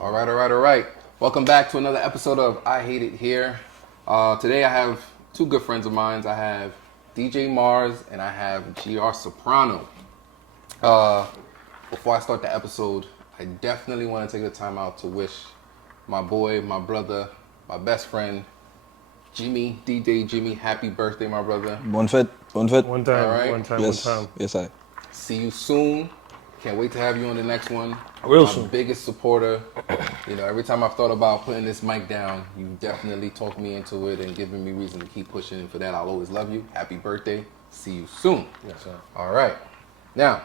All right. Welcome back to another episode of I Hate It Here. Today I have two good friends of mine. I have DJ Marz and I have Soprano. Before I start the episode, I definitely want to take the time out to wish my boy, my brother, my best friend, Jimmy, DJ Jimmy, happy birthday, my brother. Bonne fête. One time. All right. Yes, I. See you soon. Can't wait to have you on the next one. Real My soon. biggest supporter. You know, every time I've thought about putting this mic down, you definitely talked me into it and giving me reason to keep pushing. And for that, I'll always love you. Happy birthday. See you soon. Yes, sir. All right. Now,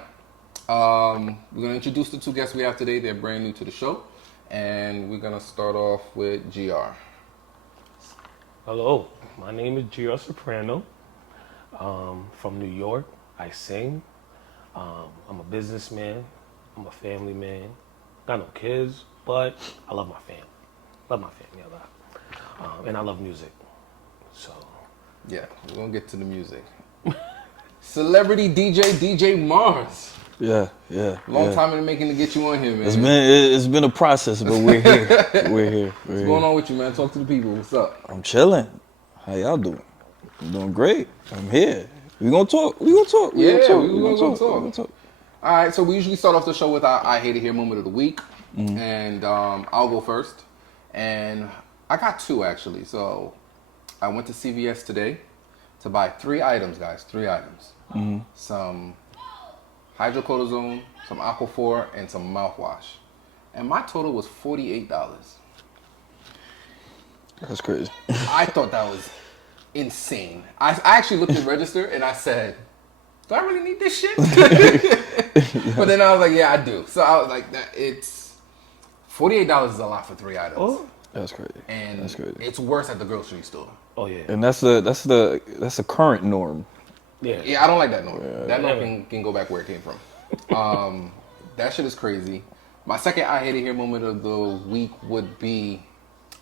we're going to introduce the two guests we have today. They're brand new to the show. And we're going to start off with GR. Hello, my name is THIER Soprano. From New York. I sing. I'm a businessman. I'm a family man. Got no kids, but I love my family. Love my family a lot. And I love music. So. Yeah, we're going to get to the music. Celebrity DJ Marz. Yeah. Long time in the making to get you on here, man. It's been a process, but we're here. We're here. What's going on with you, man? Talk to the people. What's up? I'm chilling. How y'all doing? I'm doing great. I'm here. We gonna talk. We gonna talk. All right, so we usually start off the show with our I Hate It Here moment of the week. And I'll go first. And I got two, actually. So I went to CVS today to buy 3 items, guys. 3 items. Some hydrocortisone, some Aquaphor, and some mouthwash. And my total was $48. That's crazy. I thought that was insane. I actually looked at the register and I said, do I really need this shit? But then I was like, yeah, I do. So I was like, it's $48 is a lot for 3 items. Oh. That's crazy. And that's crazy. It's worse at the grocery store. Oh yeah. And that's the current norm. Yeah, I don't like that norm. Yeah. That norm can go back where it came from. That shit is crazy. My second I Hate It Here moment of the week would be,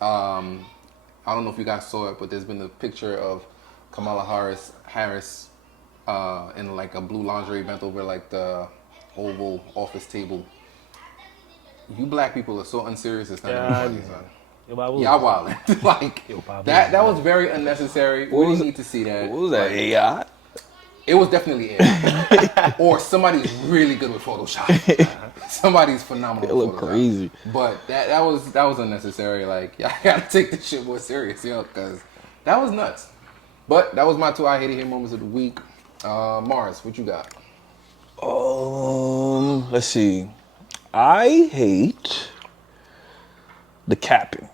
I don't know if you guys saw it, but there's been a picture of Kamala Harris in like a blue lingerie bent over like the Oval Office table. You black people are so unserious. It's not even funny, son. Y'all wildin'. Like that was very unnecessary. We didn't need to see that. What was that? AI? It was definitely AI. Or somebody's really good with Photoshop. Somebody's phenomenal. It looked crazy. But that was unnecessary. Like, y'all gotta take this shit more serious, because that was nuts. But that was my 2 I Hate It Here moments of the week. Marz, what you got? Let's see. I hate the capping.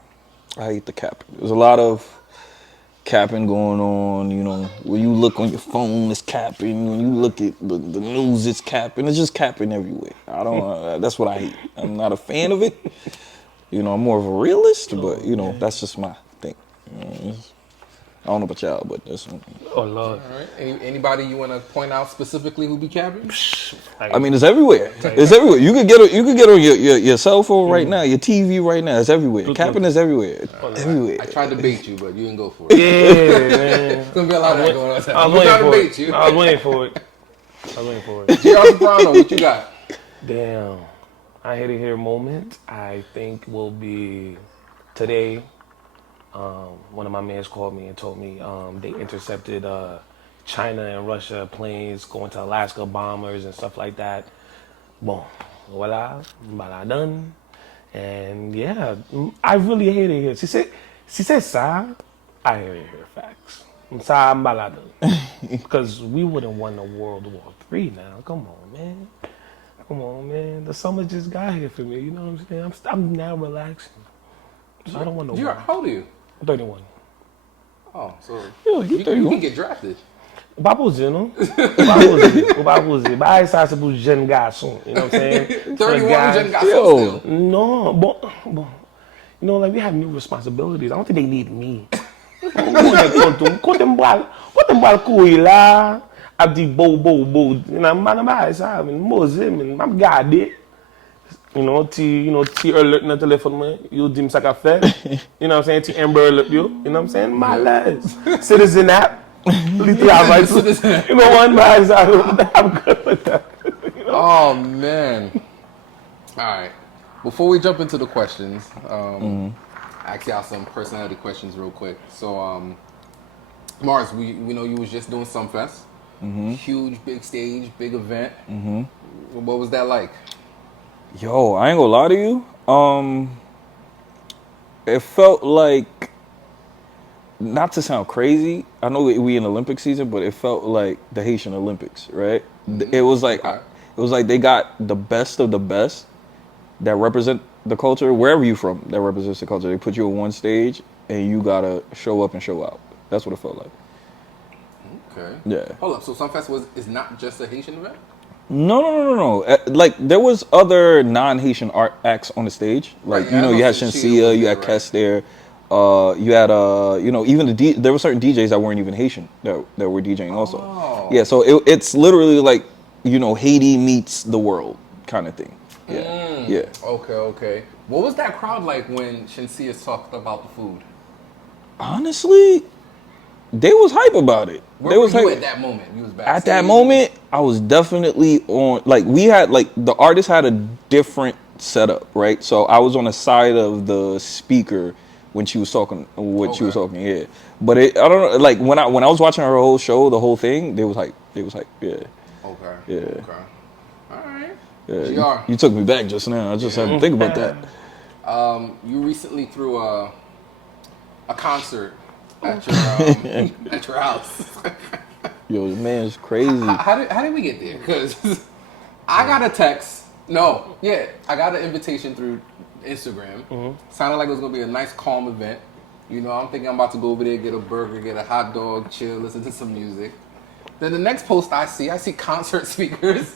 There's a lot of capping going on, you know. When you look on your phone, it's capping. When you look at the news, it's capping. It's just capping everywhere. I don't. That's what I hate. I'm not a fan of it. You know, I'm more of a realist, but you know, that's just my thing. I don't know about y'all, but that's. Oh Lord. All right. Anybody you want to point out specifically who be capping? I mean, it's everywhere. It's everywhere. You could get on your cell phone right now, your TV right now. It's everywhere. Capping is everywhere. Everywhere. I tried to bait you, but you didn't go for it. Yeah, man. It's gonna be a lot of that going on. I was waiting for it. GR Soprano, what you got? Damn. I Hate It Here moment, I think will be today. One of my mans called me and told me they intercepted China and Russia planes going to Alaska, bombers and stuff like that. Bon, voila, baladun. And yeah, I really hate it here. She said, "Sa, I hate it here." Facts. Sa baladun. Because we wouldn't won a World War III now. Come on, man. The summer just got here for me. You know what I'm saying? I'm now relaxing. So I don't want no war. How old are you? I'm 31. Oh, so you you can get drafted. Babuzi, no? Babuzi. Ba ay sa pou jeune garçon, you know what I'm saying? 31 jeune garçon still. No, but you know, like we have new responsibilities. I don't think they need me. What them bal kuy la? Abdi bo. You know, man ba sa, Muslim, I'm God it. You know, T alert na telephone mo, you dim sa cafe. You know what I'm saying? T Amber alert you. You know what I'm saying? Malas. Citizen app. Literally, you know, one man, I'm good with that. Oh man. All right. Before we jump into the questions, ask y'all some personality questions real quick. So, Marz, we know you was just doing Sumfest. Huge, big stage, big event. What was that like? Yo, I ain't gonna lie to you. It felt like, not to sound crazy, I know we in Olympic season, but it felt like the Haitian Olympics, right? It was like Okay. they got the best of the best that represent the culture, wherever you from, that represents the culture. They put you on one stage and you gotta show up and show out. That's what it felt like. Okay. Yeah. Hold up. So Sumfest is not just a Haitian event? No. Like there was other non-Haitian art acts on the stage. Like Right, yeah, I know you had Shinshia Shinsia, was you there, had right. Kess there. You had even there were certain DJs that weren't even Haitian that were DJing also. Oh. Yeah, so it's literally like Haiti meets the world kind of thing. Yeah, yeah. Okay. What was that crowd like when Shinsia talked about the food? Honestly, they was hype about it. Where They were was you hype. at that moment? You was backstage? At that moment, I was definitely on. Like we had, like the artist had a different setup, right? So I was on the side of the speaker when she was talking. What she was Okay. talking, yeah. But I don't know. Like when I was watching her whole show, the whole thing, they was hype. They was hype. Yeah, Okay. yeah. Okay. All right. Yeah. GR. You took me back just now. I just had to think about that. You recently threw a concert at your house. Yo, this man's crazy. How did we get there? Because I got a text. No, yeah, I got an invitation through Instagram. Sounded like it was gonna be a nice, calm event. I'm thinking I'm about to go over there, get a burger, get a hot dog, chill, listen to some music. Then the next post I see concert speakers.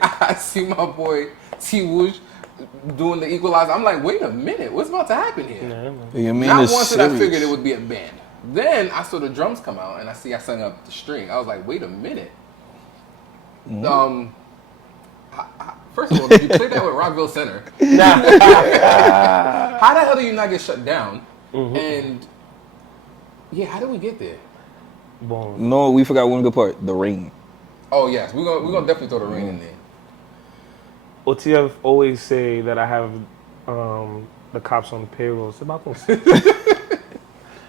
I see my boy T Woosh doing the equalizer. I'm like, wait a minute, what's about to happen here? Your man Not is once did I serious. figured it would be a band. Then I saw the drums come out and I sang up the string. I was like, wait a minute. First of all, did you play that with Rockville Center? How the hell do you not get shut down? And yeah, how did we get there? Boom. No, we forgot one good part. The rain. Oh yes, we're gonna definitely throw the rain in there. OTF always say that I have the cops on the payroll. C'est pas comme ça.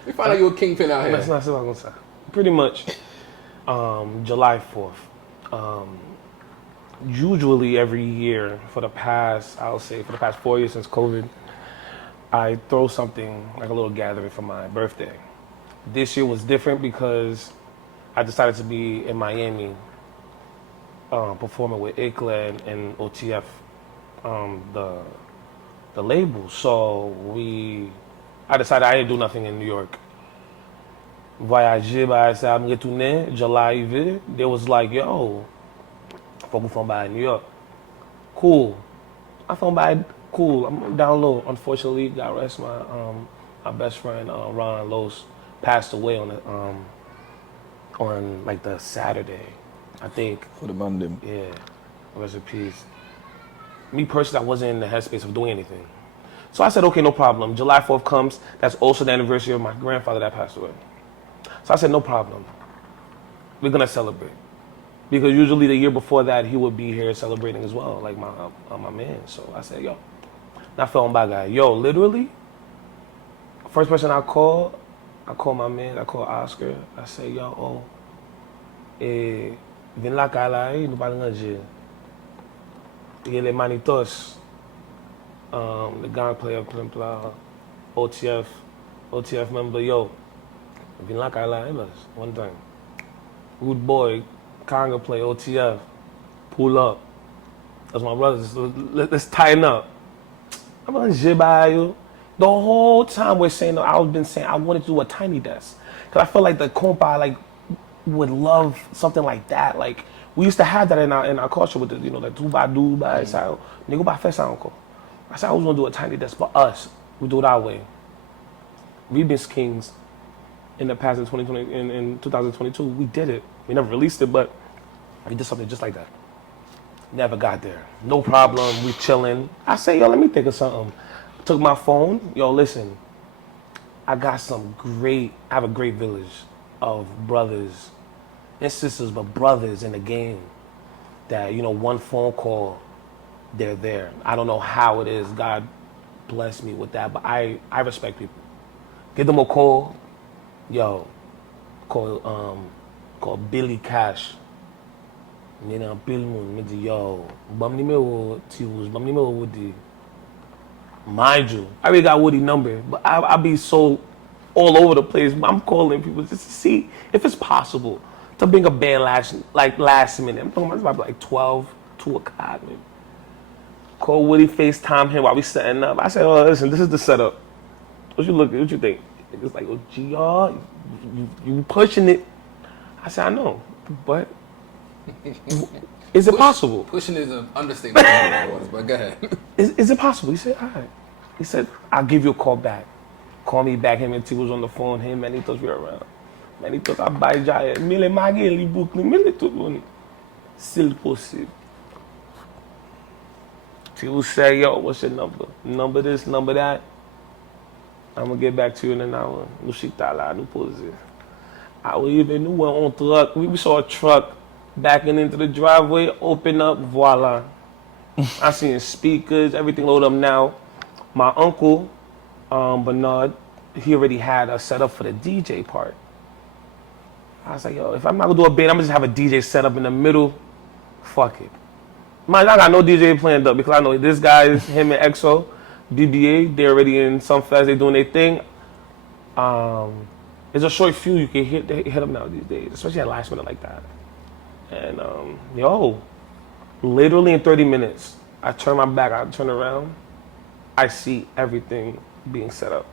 We find out you're a kingpin out here. That's not c'est pas comme ça. Pretty much, July 4th. Usually every year for the past 4 years since COVID, I throw something like a little gathering for my birthday. This year was different because I decided to be in Miami performing with ICLA and OTF, the label. So I decided I didn't do nothing in New York. Voyager, bah, ça me retourné, July arrivé. They was like, yo, faut qu'on fasse by New York. Cool. I found by cool. I'm down low. Unfortunately, God rest my best friend Ron Los passed away on like the Saturday, I think. For the Monday. Yeah, rest in peace. Me personally, I wasn't in the headspace of doing anything. So I said, okay, no problem. July 4th comes. That's also the anniversary of my grandfather that passed away. So I said, no problem. We're gonna celebrate. Because usually the year before that, he would be here celebrating as well, like my man. So I said, yo, not feeling bad guy. Yo, literally, first person I call my man, I call Oscar. I say, yo, vin la ka la, nou pa nan je. Il les Manitos, the gang player, OTF member, yo, vin la ka la, one time. Rude boy, Conga play, OTF, pull up. That's my brothers. So let's tighten up. I'm gonna jibba you. The whole time we're saying, I've been saying I wanted to do a tiny desk. Cause I feel like the compa would love something like that. Like we used to have that in our culture with the like Duba, so nigga by first uncle. I said I was gonna do a tiny desk for us. We do it our way. We've been kings in the past in 2020 in 2022. We did it. We never released it, but we did something just like that. Never got there. No problem. We chilling. I say, yo, let me think of something. Took my phone. Yo, listen. I have a great village of brothers and sisters, but brothers in the game that, one phone call they're there. I don't know how it is. God bless me with that, but I respect people. Give them a call. Yo, call Billy Cash. Nina Bill Moon, me di yo. Bam ni me wo Tiwus, bam ni me wo Woody. Mind you, I already got Woody number, but I be so all over the place. I'm calling people just to see if it's possible to bring a band last minute. I'm talking about like 12, 2 o'clock. Man. Call Woody, FaceTime him while we setting up. I said, oh, listen, this is the setup. What you think? It's like, oh, GR, you pushing it. I said, I know, but is it possible? Pushing is an understatement, but go ahead. Is it possible? He said, all right. He said, I'll give you a call back. Call me back. Him and T was on the phone. Him and he thought we were around. Man, he thought I buy Jaya. Mille magi li boukli. Mille tout money. Still possible. T will say, yo, what's your number? Number this, number that. I'm gonna get back to you in an hour. No shit la, no pose. I will even knew one on truck. We saw a truck backing into the driveway, open up, voila. I seen speakers, everything load up now. My uncle, Bernard, he already had a setup for the DJ part. I was like, yo, if I'm not gonna do a band, I'm gonna just have a DJ set up in the middle. Fuck it. Man, I got no DJ planned up because I know this guy, him and EXO, BBA, they're already in some fest, they doing their thing. There's a short few you can hit them now these days, especially at last minute like that. And yo, literally in 30 minutes, I turn my back, I turn around, I see everything being set up.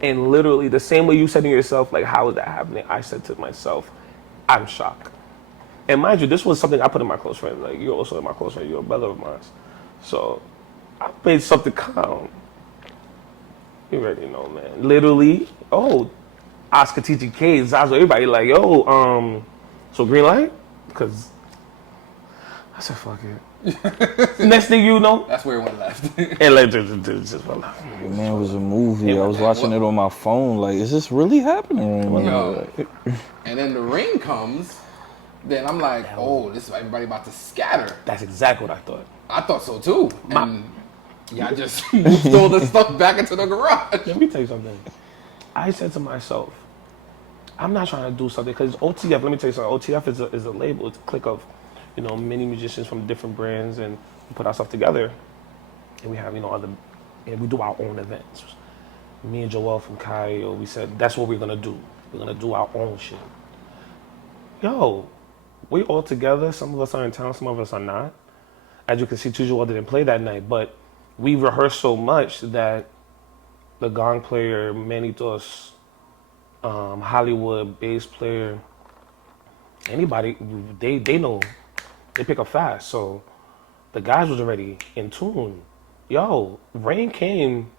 And literally the same way you said to yourself, like, how is that happening? I said to myself, I'm shocked. And mind you, this was something I put in my close friends. Like, you're also in my close friend, you're a brother of mine. So I made something calm. You already know, man. Literally, Oscar TGK, Zazo, everybody like, yo, so green light? Because I said, fuck it. Next thing you know, That's where it went left. and like, just went left. Man, it was a movie. I was watching it on my phone. Like, is this really happening right now? Yo. And then the rain comes. Then I'm like, this is everybody about to scatter. That's exactly what I thought. I thought so too. And I just moved all the stuff back into the garage. Let me tell you something. I said to myself, I'm not trying to do something because OTF. Let me tell you something. OTF is a label. It's a clique of, many musicians from different brands, and we put our stuff together, and we have and we do our own events. Me and Joel from Kai, we said that's what we're gonna do. We're gonna do our own shit. Yo, we all together. Some of us are in town. Some of us are not. As you can see, Tujual didn't play that night, but we rehearsed so much that the gong player, Manitos, Hollywood bass player, anybody, they know, they pick up fast. So the guys was already in tune. Yo, rain came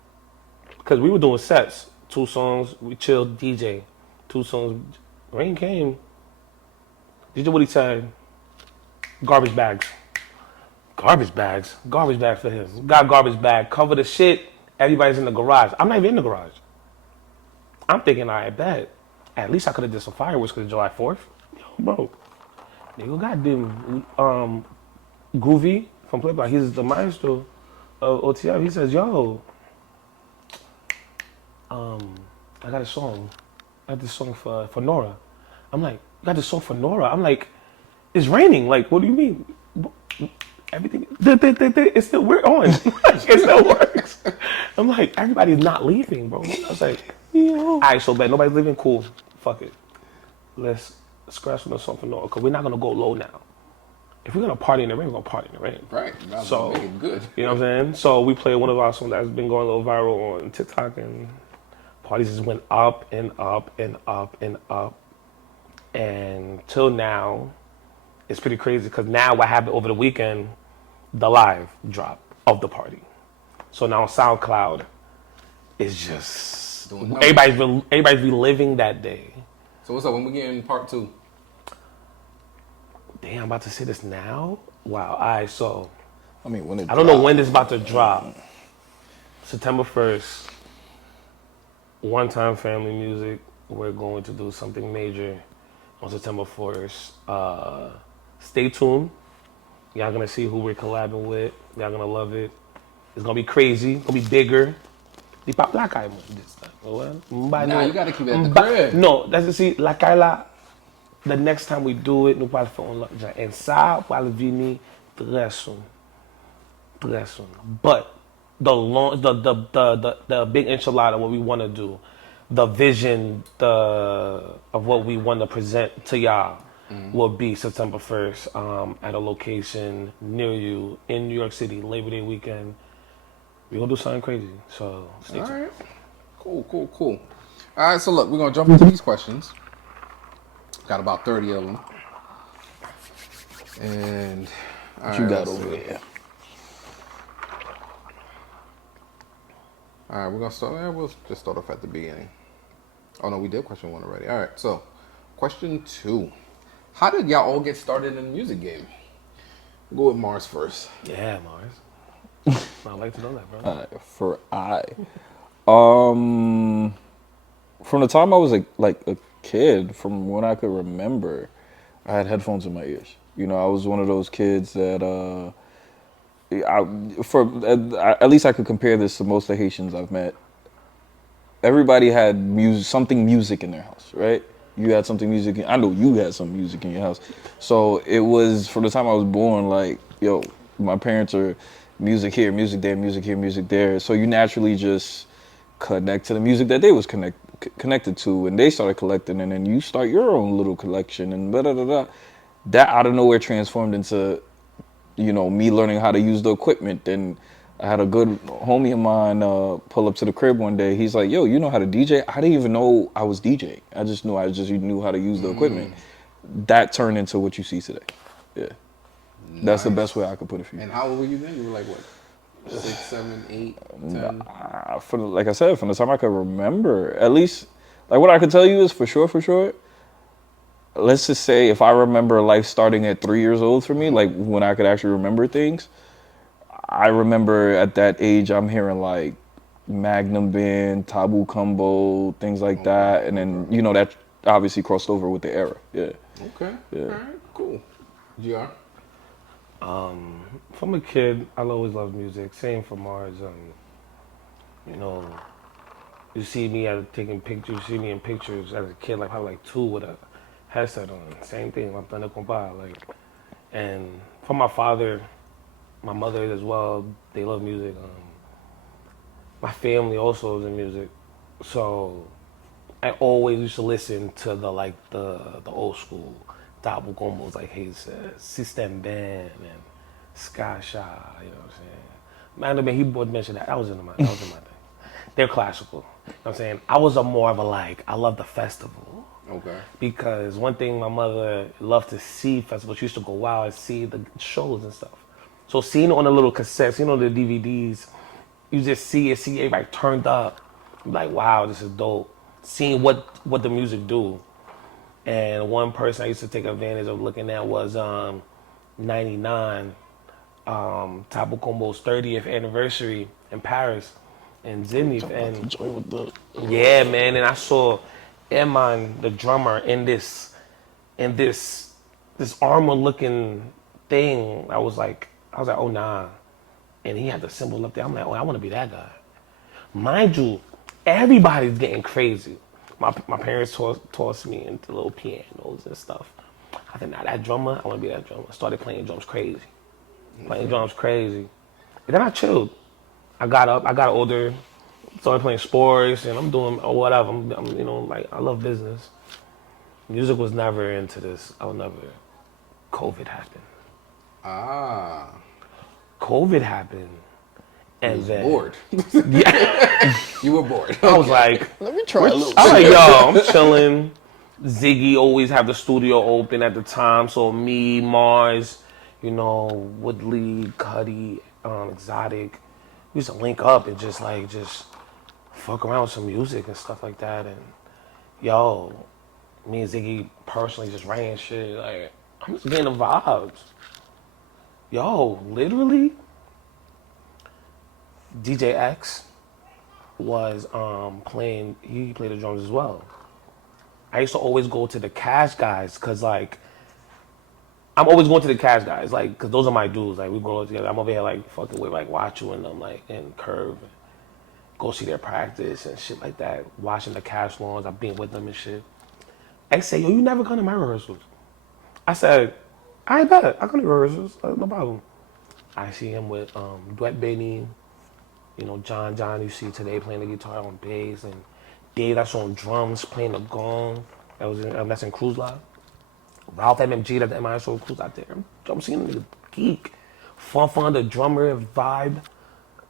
because we were doing sets, 2 songs, we chilled, DJ, 2 songs. Rain came. DJ what he said, garbage bags. Garbage bags for him. Got garbage bag, cover the shit. Everybody's in the garage. I'm not even in the garage. I'm thinking, I bet. At least I could have did some fireworks because it's July 4th. Yo, bro. Nigga, goddamn. Groovy from Playboy, he's the maestro of OTF. He says, yo, I got a song. I got this song for Nora. I'm like, you got this song for Nora? I'm like, it's raining. Like, what do you mean? Everything, it's still, we're on. It still works. I'm like, everybody's not leaving, bro. I was like, all right, so bad. Nobody's leaving. Cool. Fuck it. Let's scratch on the song for Nora, because we're not going to go low now. If we're going to party in the rain, we're going to party in the rain. Right. So, make it good. You know what I'm saying? So we played one of our songs that's been going a little viral on TikTok, and parties just went up and up and up and up. And till now, it's pretty crazy, because now what happened over the weekend, the live drop of the party. So now SoundCloud is just, everybody's reliving that day. So what's up, when we getting part 2? Damn, I'm about to say this now? Wow, all right, so. I mean, when it I don't know when this is about to drop. September 1st, One Time Family Music. We're going to do something major on September 1st. Stay tuned. Y'all gonna see who we're collabing with. Y'all gonna love it. It's gonna be crazy. It's gonna be bigger. Di pa plakay mo this time. Nah, you gotta keep it at the crib. No, that's to see la Kaila. The next time we do it, nous pas le faire on and ça va venir très soon. Très soon. But the big enchilada, what we want to do, the vision, of what we want to present to y'all will be September 1st at a location near you in New York City, Labor Day weekend. We're gonna do something crazy. So stay tuned. All right. Cool. All right, so look, we're gonna jump into these questions. Got about 30 of them. And What you got over there? All right, we're gonna start. We'll just start off at the beginning. Oh no, we did question 1 already. All right, so question 2: how did y'all all get started in the music game? We'll go with Marz first. Yeah, Marz. I'd like to know that, bro. From the time I was like a kid, from when I could remember, I had headphones in my ears. You know, I was one of those kids that at least I could compare this to most of the Haitians I've met. Everybody had something music in their house, right? You had something music. I know you had some music in your house. So it was from the time I was born, like, yo, my parents are music here, music there, music here, music there. So you naturally just connect to the music that they was connected to, and they started collecting, and then you start your own little collection, and blah, blah, blah, blah. That out of nowhere transformed into, you know, me learning how to use the equipment. And I had a good homie of mine pull up to the crib one day. He's like, yo, you know how to DJ? I didn't even know I was DJing. I just knew knew how to use the equipment. That turned into what you see today. Yeah. Nice. That's the best way I could put it for you. And how old were you then? You were like, what, 6, 7, 8, 10? Like I said, from the time I could remember, at least, like what I could tell you is for sure, let's just say if I remember life starting at 3 years old for me, like when I could actually remember things, I remember at that age I'm hearing like Magnum Band, Tabu Combo, things like that. And then, you know, that obviously crossed over with the era. Yeah. Okay. Yeah. All right, cool. GR? From a kid, I'll always love music. Same for Marz. You know, you see me taking pictures. You see me in pictures as a kid, like probably like 2 with a headset on. Same thing. Like, and for my father, my mother as well. They love music. My family also is in music, so I always used to listen to the old school double combos, like he said, System Band and Sky Shy. You know what I'm saying? Man, he would mention that. That was in my thing. They're classical. You know what I'm saying? I was more of a I love the festival. Okay. Because one thing my mother loved to see festivals, she used to go out and see the shows and stuff. So seeing it on the little cassettes, you know, the DVDs, you just see everybody turned up. You're like, wow, this is dope. Seeing what the music do. And one person I used to take advantage of looking at was 99, Tabu Combo's 30th anniversary in Paris, in Zenith. And yeah, man, and I saw Eman, the drummer, in this armor-looking thing. I was like, oh nah. And he had the symbol up there. I'm like, oh, I want to be that guy. Mind you, everybody's getting crazy. My parents tossed me into little pianos and stuff. I said, nah, that drummer, I want to be that drummer. I started playing drums crazy. And then I chilled. I got older, started playing sports, and I'm doing whatever. I'm you know, like, I love business. Music was never into this. COVID happened. COVID happened. And then bored. Yeah. You were bored. I was like, let me try a little. I was like, yo, I'm chilling. Ziggy always have the studio open at the time. So me, Marz, you know, Woodley, Cuddy, Exotic, we used to link up and just fuck around with some music and stuff like that. And yo, me and Ziggy personally just ran shit. Like, I'm just getting the vibes. Yo, literally, DJ X was playing, he played the drums as well. I used to always go to the Cash guys because, like, I'm always going to the Cash guys, like, cause those are my dudes. Like we grow up together. I'm over here like fucking with like Wachu and them, like and Curve. Go see their practice and shit like that. Watching the Cash lawns, I've been with them and shit. X say, yo, you never come to my rehearsals. I said, I ain't bet. I come to rehearsals, no problem. I see him with Duet Benny, you know, John you see today playing the guitar on bass, and Dave that's on drums playing the gong. That's in Cruise Live. Ralph MMG at the MISO Cruise out there. I'm seeing the geek. Fun, the drummer vibe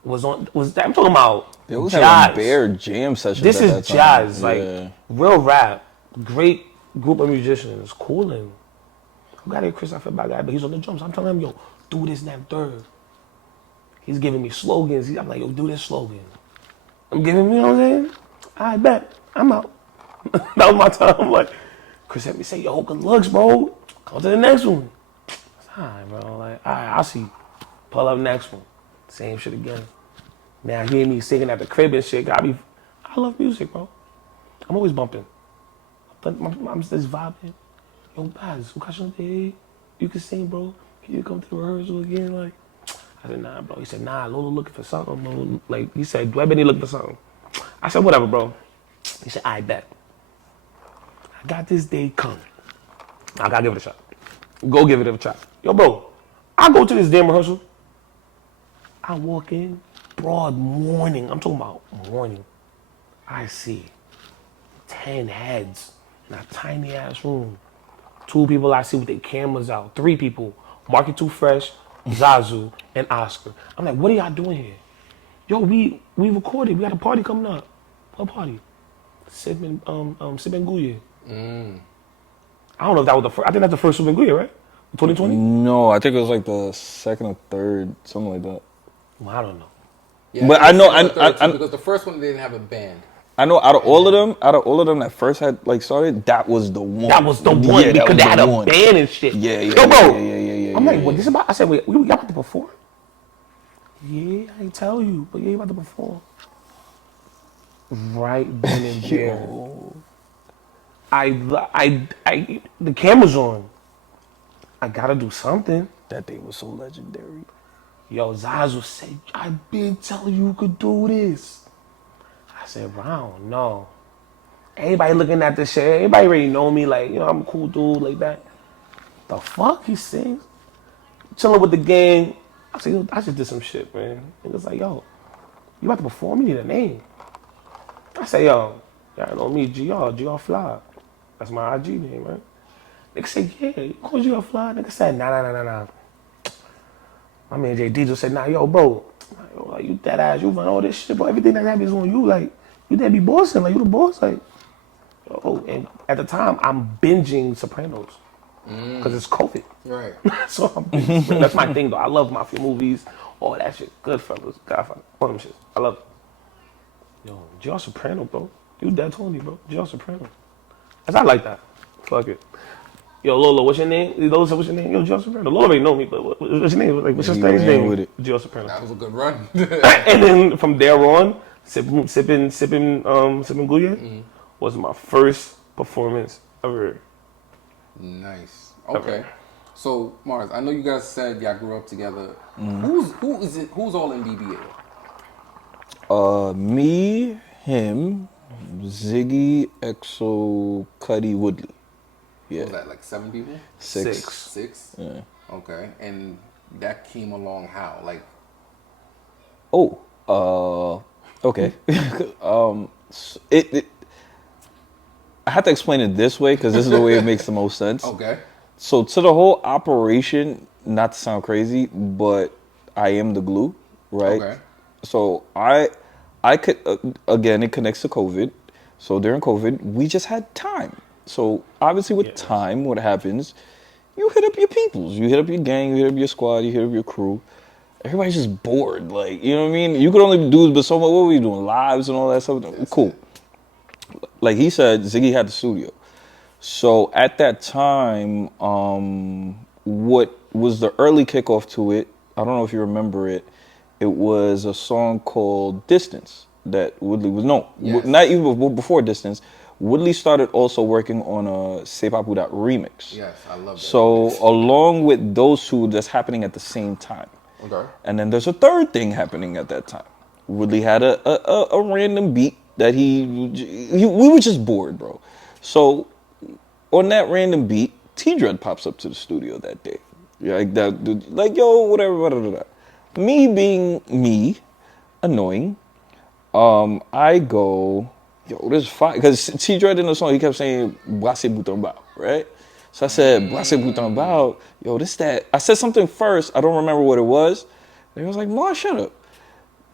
was that I'm talking about They was jazz. having bare jam sessions. This at is that time. jazz, Yeah. like real rap. Great group of musicians, cool and who got it, Chris? I feel bad guy, but he's on the drums. I'm telling him, yo, do this and that third. He's giving me slogans. I'm like, yo, do this slogan. I'm giving me, you know what I'm saying? I bet. I'm out. That was my time. I'm like, Chris had me say, yo, good looks, bro. Come to the next one. All right, bro. Like, all right, I'll see. Pull up next one. Same shit again. Now hear me singing at the crib and shit. I love music, bro. I'm always bumping. I'm just vibing. Yo, Baz, who got you? You can sing, bro. Can you come to the rehearsal again? Like, I said, nah, bro. He said, nah, Lola looking for something, bro. Like, he said, do everybody looking for something? I said, whatever, bro. He said, I bet. I got this day coming. I gotta give it a shot. Go give it a shot. Yo, bro, I go to this damn rehearsal. I walk in, broad morning. I'm talking about morning. I see 10 heads in a tiny ass room. 2 people I see with their cameras out. 3 people, Market Too Fresh, Zazu, and Oscar. I'm like, what are y'all doing here? Yo, we recorded. We got a party coming up. What party? Sipping Guye. I don't know if that was the first. I think that's the first Sipping Guye, right? 2020? No, I think it was like the second or third, something like that. Well, I don't know. Yeah, But I know, because the first one didn't have a band. I know out of all of them that first had like started, that was the one. That was the one Yeah, because they had a one. band and shit. Yeah, Yo, bro. yeah. I'm like, what this about? I said, wait, y'all about to perform? Yeah, I ain't tell you, but yeah, you about to perform. Right then and there. The camera's on. I gotta do something. That day was so legendary. Yo, Zazu said, I've been telling you could do this. I said, bro, I don't know. Everybody looking at this shit, everybody already know me, like, you know, I'm a cool dude like that. The fuck he sings? Chilling with the gang. I said, yo, I just did some shit, man. And it's like, yo, you about to perform? You need a name. I say, yo, y'all know me, GR Fly. That's my IG name, right? Nigga said, yeah, you call GR Fly? Nigga said, nah. My man JD just said, nah, yo, bro, yo, like, you that ass, you run all this shit, bro. Everything that happens on you, like, you didn't be bossing, like, you the boss, like. Yo, and at the time, I'm binging Sopranos. Because it's COVID. Right. So I'm binging. That's my thing, though. I love mafia movies, all that shit. Goodfellas, Godfather, all them shit. I love it. Yo, GR Soprano, bro. You dead Tony, bro. GR Soprano. I like that. Fuck it. Yo, Lola, what's your name? Lola said, what's your name? Yo, GR Soprano. Lola already know me, but what's your name? Like, what's your stage name? With it. GR Soprano. That was a good run. And then from there on, sipping Guye was my first performance ever. Nice. Okay. So Marz, I know you guys said y'all grew up together. Who's all in BBA? Me, him, Ziggy, Exo, Cuddy, Woodley. Yeah. What was that, like 7 people? 6. 6? Yeah. Okay. And that came along how? Like, Okay. I have to explain it this way because this is the way it makes the most sense. okay. So to the whole operation, not to sound crazy, but I am the glue, right? Okay. So I could again, it connects to COVID. So during COVID, we just had time. So obviously with time, what happens? You hit up your peoples, you hit up your gang, you hit up your squad, you hit up your crew. Everybody's just bored, like, you know what I mean? You could only do but so much. What were you doing? Lives and all that stuff? Cool. Like he said, Ziggy had the studio. So at that time, what was the early kickoff to it? I don't know if you remember it. It was a song called Distance that Woodley was known. Yes. Not even before Distance, Woodley started also working on a Sepapu That remix. Yes, I love that. So along with those two, that's happening at the same time. Okay. And then there's a third thing happening at that time. Woodley had a random beat that we were just bored, bro. So on that random beat, T-Dread pops up to the studio that day. Like that, like, yo, whatever, blah, blah, blah. Me being me, annoying, I go, yo, this is fine. Because T-Dread in the song, he kept saying, Boise Bouton Bao, right? So I said, Boise Bouton Bao, yo, this that. I said something first, I don't remember what it was. And he was like, Marz, shut up.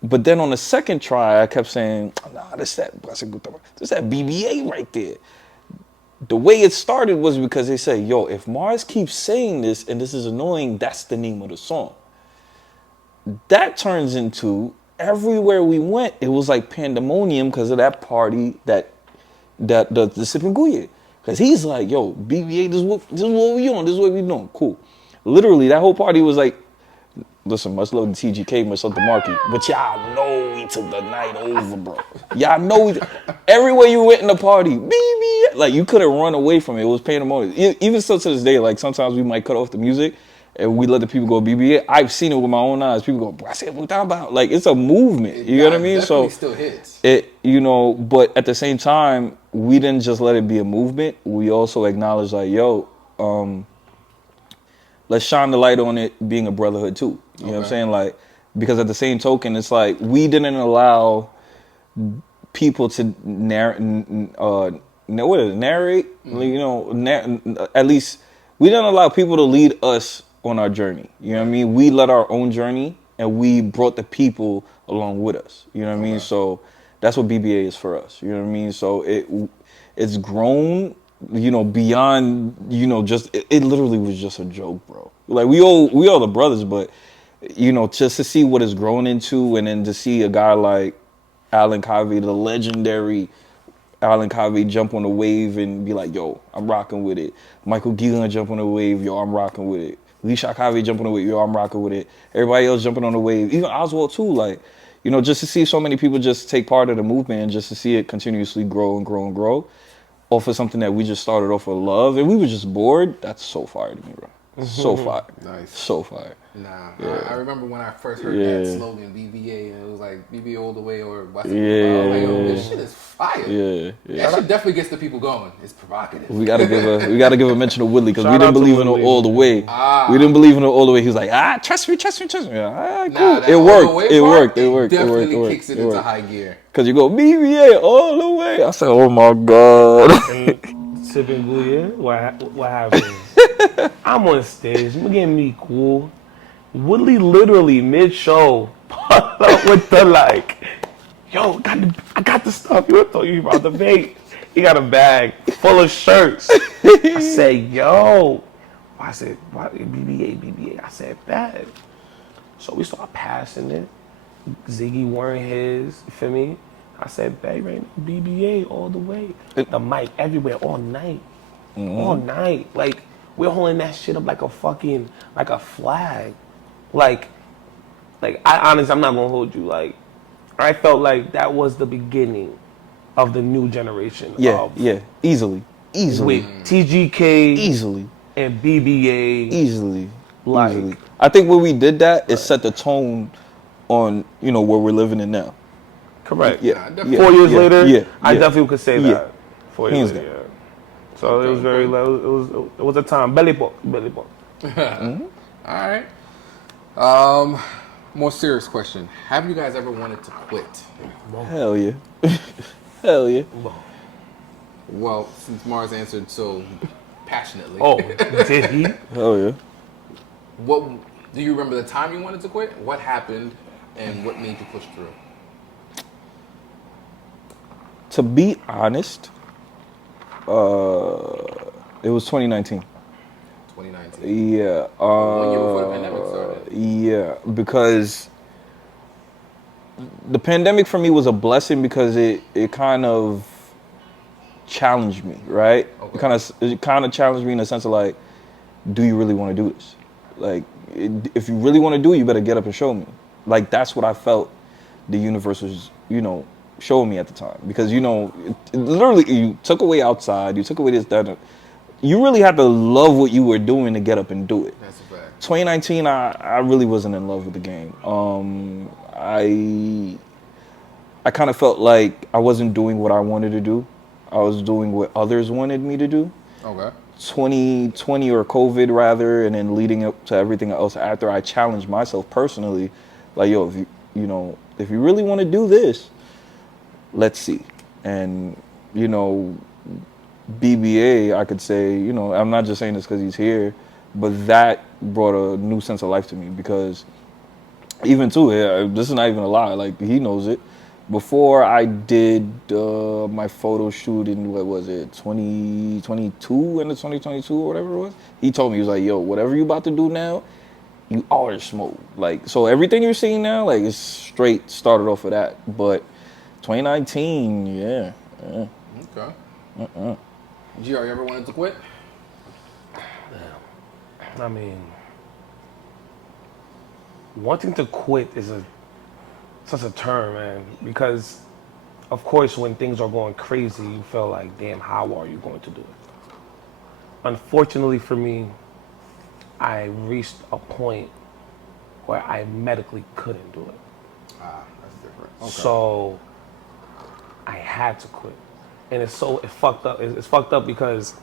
But then on the second try, I kept saying, nah, this that Boise Bouton Bao. This that BBA right there. The way it started was because they said, yo, if Marz keeps saying this and this is annoying, that's the name of the song. That turns into everywhere we went, it was like pandemonium because of that party the Sippin' Guye. Because he's like, yo, BBA, this is what we on, this is what we doing. Cool. Literally, that whole party was like, listen, much love to TGK, much love to Marky, but y'all know we took the night over, bro. Y'all know everywhere you went in the party, BBA, like you couldn't run away from it. It was pandemonium. Even still to this day, like sometimes we might cut off the music and we let the people go BBA. I've seen it with my own eyes. People go, I said, what that about? Like, it's a movement. You know what I mean? So still hits. It, but at the same time, we didn't just let it be a movement. We also acknowledged, like, yo, let's shine the light on it being a brotherhood too. You know what I'm saying? Like, because at the same token, it's like we didn't allow people to narrate. At least we didn't allow people to lead us on our journey. You know what I mean? We led our own journey and we brought the people along with us. You know what I mean? So that's what BBA is for us. You know what I mean? So it's grown, beyond, just it literally was just a joke, bro. Like we all the brothers, but just to see what it's grown into, and then to see a guy like Alan Covey, the legendary Alan Covey, jump on the wave and be like, yo, I'm rocking with it. Michael Gillen jump on the wave, yo, I'm rocking with it. Lee Covey jump on the wave, yo, I'm rocking with it. Everybody else jumping on the wave, even Oswald too, like, just to see so many people just take part of the movement and just to see it continuously grow and grow and grow off of something that we just started off with love and we were just bored, that's so fire to me, bro. So fire. Nice. So fire. Nah, Yeah. I remember when I first heard that slogan, BBA, and it was like BBA all the way or what's it? I was like, yo, this shit is fire. Yeah. That shit definitely gets the people going. It's provocative. We gotta give a mention to Woodley because we didn't believe in it all the way. Ah. We didn't believe in it all the way. He was like, trust me. Yeah, cool. Nah, It worked. Definitely kicks it into high gear. Cause you go BBA all the way. I said, oh my god. Sipping Guye, what happened? I'm on stage, I'm getting me cool. Woodley literally mid-show popped up with the yo, I got the stuff. You thought you brought the bait. He got a bag full of shirts. I said, yo. I said, why BBA? I said, bad. So we started passing it. Ziggy wearing his, you feel me? I said, babe, right, BBA all the way. The mic everywhere all night. All night. Like, we're holding that shit up like a flag. Like, I honestly, I'm not gonna hold you. Like, I felt like that was the beginning of the new generation. Easily. With TGK. Easily. And BBA. Easily. Like, I think when we did that, it set the tone on, where we're living in now. Correct. Yeah. 4 years later, I definitely could say Yeah. that. 4 years later, yeah. So it was very, it was a time. Belly pop. All right. More serious question. Have you guys ever wanted to quit? Hell yeah. Hell yeah. Well, since Marz answered so passionately. Oh, did he? Hell yeah. What do you remember the time you wanted to quit? What happened and what made you push through? To be honest, it was 2019. 2019. Yeah. 1 year before the pandemic started. Yeah, because the pandemic for me was a blessing because it kind of challenged me, right? Okay. It kind of challenged me in the sense of like, do you really want to do this? Like, if you really want to do it, you better get up and show me. Like, that's what I felt the universe was, showed me at the time, because literally you took away outside, you took away this, that. You really had to love what you were doing to get up and do it. That's a fact. 2019, I really wasn't in love with the game. I kind of felt like I wasn't doing what I wanted to do. I was doing what others wanted me to do. Okay. 2020 or COVID rather, and then leading up to everything else after, I challenged myself personally, like, yo, if you really want to do this, let's see. And BBA, I could say, I'm not just saying this because he's here, but that brought a new sense of life to me, because even too, this is not even a lie, like, he knows it. Before I did my photo shoot in, 2022, end of 2022 or whatever it was, he told me, he was like, yo, whatever you about to do now, you artist mode. Like, so everything you're seeing now, like, it's straight started off of that. But 2019, yeah. Okay. GR, you ever wanted to quit? I mean, wanting to quit is such a term, man, because of course when things are going crazy, you feel like, damn, how are you going to do it? Unfortunately for me, I reached a point where I medically couldn't do it. That's different. Okay. So I had to quit. And it's fucked up. It's fucked up because,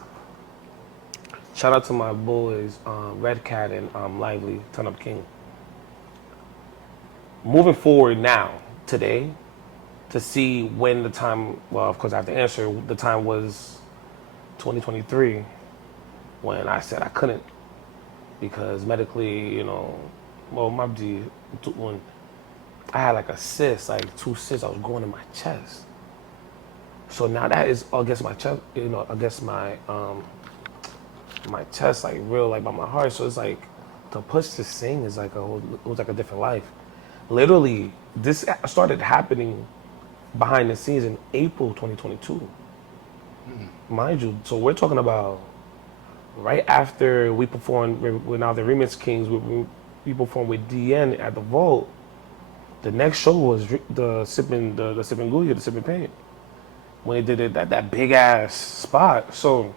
shout out to my boys, Red Cat and Lively, Turn Up King. Moving forward now, today, to see when the time, well, of course I have to answer, the time was 2023 when I said I couldn't, because medically, when I had like a cyst, like 2 cysts, I was growing in my chest. So now that is against my chest, against my my chest, like real, like by my heart. So it's like, to push to sing is like it was like a different life. Literally, this started happening behind the scenes in April 2022. Mind you, so we're talking about right after we performed, we're now the Remix Kings, we performed with DN at the Vault. The next show was the Sippin' Guya, the Sippin' Paint. When they did it, that big ass spot. So,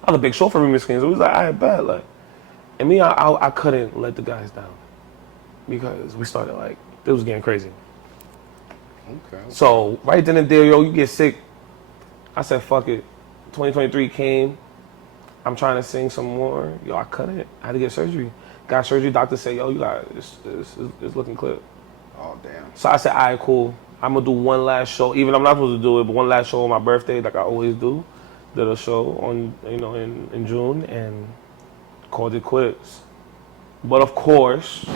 that was a big show for Remix Kings. It was like, I bet, like, and me, I couldn't let the guys down, because we started, like, it was getting crazy. Okay. So right then and there, yo, you get sick. I said, fuck it. 2023 came. I'm trying to sing some more. Yo, I couldn't. I had to get surgery. Got surgery. Doctor said, yo, you got it's looking clear. Oh damn. So I said, all right, cool. I'm gonna do one last show. Even I'm not supposed to do it, but one last show on my birthday, like I always do. Did a show on in June and called it quits. But of course,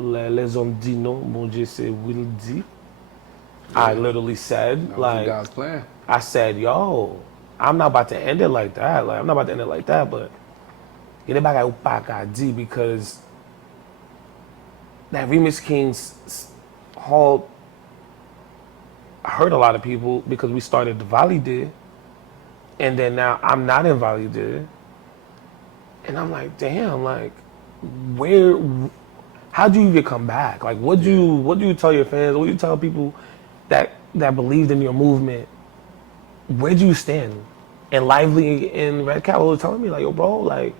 les hommes disent non, mon Dieu c'est will dit. I literally said, like, God's plan. I said, yo, I'm not about to end it like that. Like, I'm not about to end it like that, but il est bagay ou pas ka di, because that Remix Kings Hall hurt a lot of people, because we started Valide, and then now I'm not in Valide, and I'm like, damn, like, how do you even come back? Like, what do you tell your fans? What do you tell people that believed in your movement? Where do you stand? And Lively and Red Cat was telling me, like, yo, bro, like,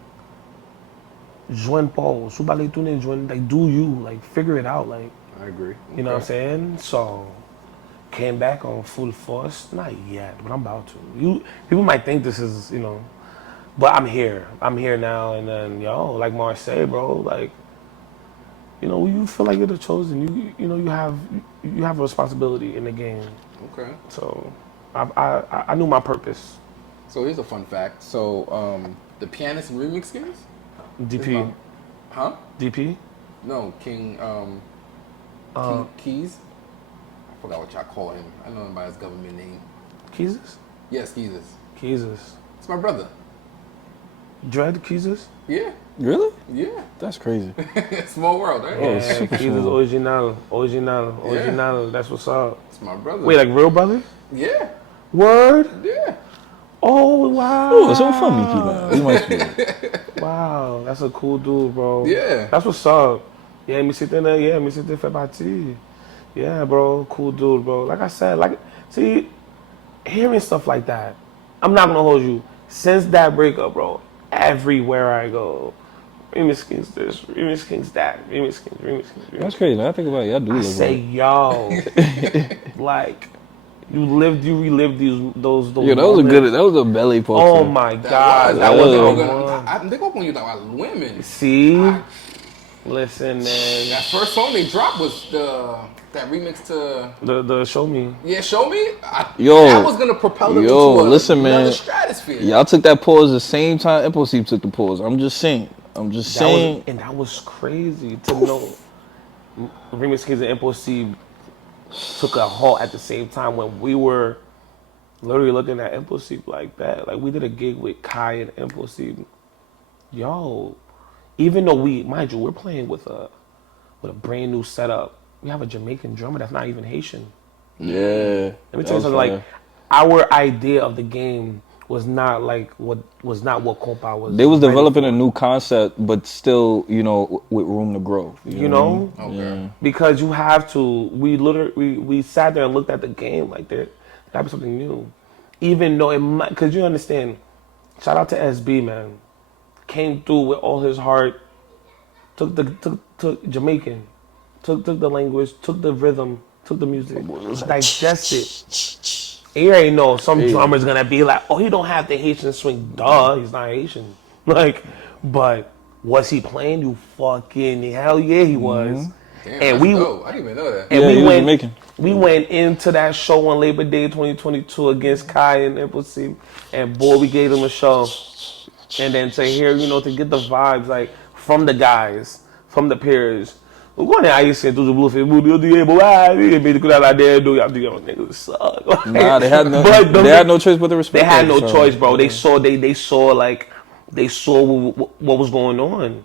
join Paul, like, do you, like, figure it out, like. I agree. You know what I'm saying? So, came back on full force. Not yet, but I'm about to. People might think this is, but I'm here. I'm here now, and then, like Marz said, bro, like, you feel like you're the chosen. You have a responsibility in the game. Okay. So, I knew my purpose. So here's a fun fact. So the pianist in Remix Kings? DP. Huh? DP? No, King Keys. I forgot what y'all call him. I know him by his government name. Keezus? Yes, Keezus. Keezus. It's my brother. Dread Keezus? Yeah. Really? Yeah. That's crazy. Small world, right? Yeah, super Keezus small. original. Yeah. That's what's up. It's my brother. Wait, like real brother? Yeah. Word? Yeah. Oh, wow. Oh, so fun, Mickey, man. He must be. Wow, that's a cool dude, bro. Yeah. That's what's up. Yeah, me sit there, fait partie. Yeah, bro, cool dude, bro. Like I said, see, hearing stuff like that, I'm not gonna hold you. Since that breakup, bro, everywhere I go, Remix King's this, Remix King's that, Remix King's, Remix King's, Remix That's King's. crazy. I think about it. I do I live say, right. yo, like, you relived those Yeah, that was a moments. good. That was a belly poke. Oh my God, that was I'm the gonna. one. I think up on you about women. See, listen, man, That first song they dropped was that remix to the Show Me. Show Me. Yo, that was gonna propel them into listen, another man. stratosphere. Y'all took that pause the same time Impulsive took the pause. I'm just saying. That was crazy to know. Remix Kids and Impossible took a halt at the same time when we were literally looking at Impossible like that. Like we did a gig with Kai and Impossible. Yo, even though mind you, we're playing with a brand new setup. We have a Jamaican drummer that's not even Haitian. Yeah. Let me tell you something. Like our idea of the game was not what Compa was. They was ready developing for. a new concept, but still, with room to grow. You know, Okay. because you have to. We literally we sat there and looked at the game like there gotta be something new, even though it might. Because you understand, shout out to SB, man, came through with all his heart, took Jamaican, took the language, took the rhythm, took the music, digested. You already know some drummer's gonna be like, oh, he don't have the Haitian swing. Duh, he's not Haitian. Like, but was he playing? You fucking hell yeah, he was. Damn, And that's dope. I didn't even know that. and Yeah, he we was went Jamaican. we went into that show on Labor Day 2022 against Kai and Impossible, and boy, we gave him a show. And then to hear, to get the vibes like from the guys, from the peers. Quando aí você do Blue Facebook, eu digo, meio que lá dentro, eu digo, niggas suck. Nah, they had no. But They had no choice but to respect. They had no that, so. choice, bro. They saw what was going on,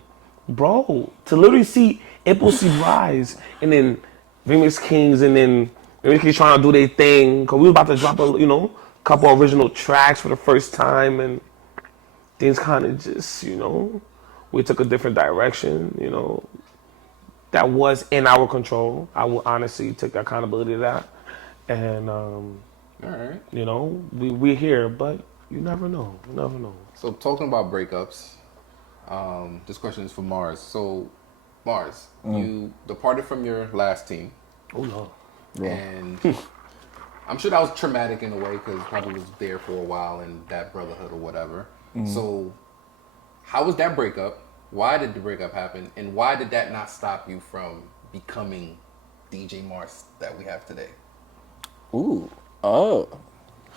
bro. To literally see Impossible rise, and then Remix Kings, and then Remix Kings trying to do their thing, cause we was about to drop a couple original tracks for the first time, and things kind of just we took a different direction, that was in our control. I will honestly take accountability of that, and All right. we're here, but you never know. You never know. So talking about breakups, this question is for Marz. So, Marz, you departed from your last team, Oh no. and I'm sure that was traumatic in a way because probably was there for a while and that brotherhood or whatever. So, how was that breakup? Why did the breakup happen, and why did that not stop you from becoming DJ Marz that we have today? Ooh. Oh.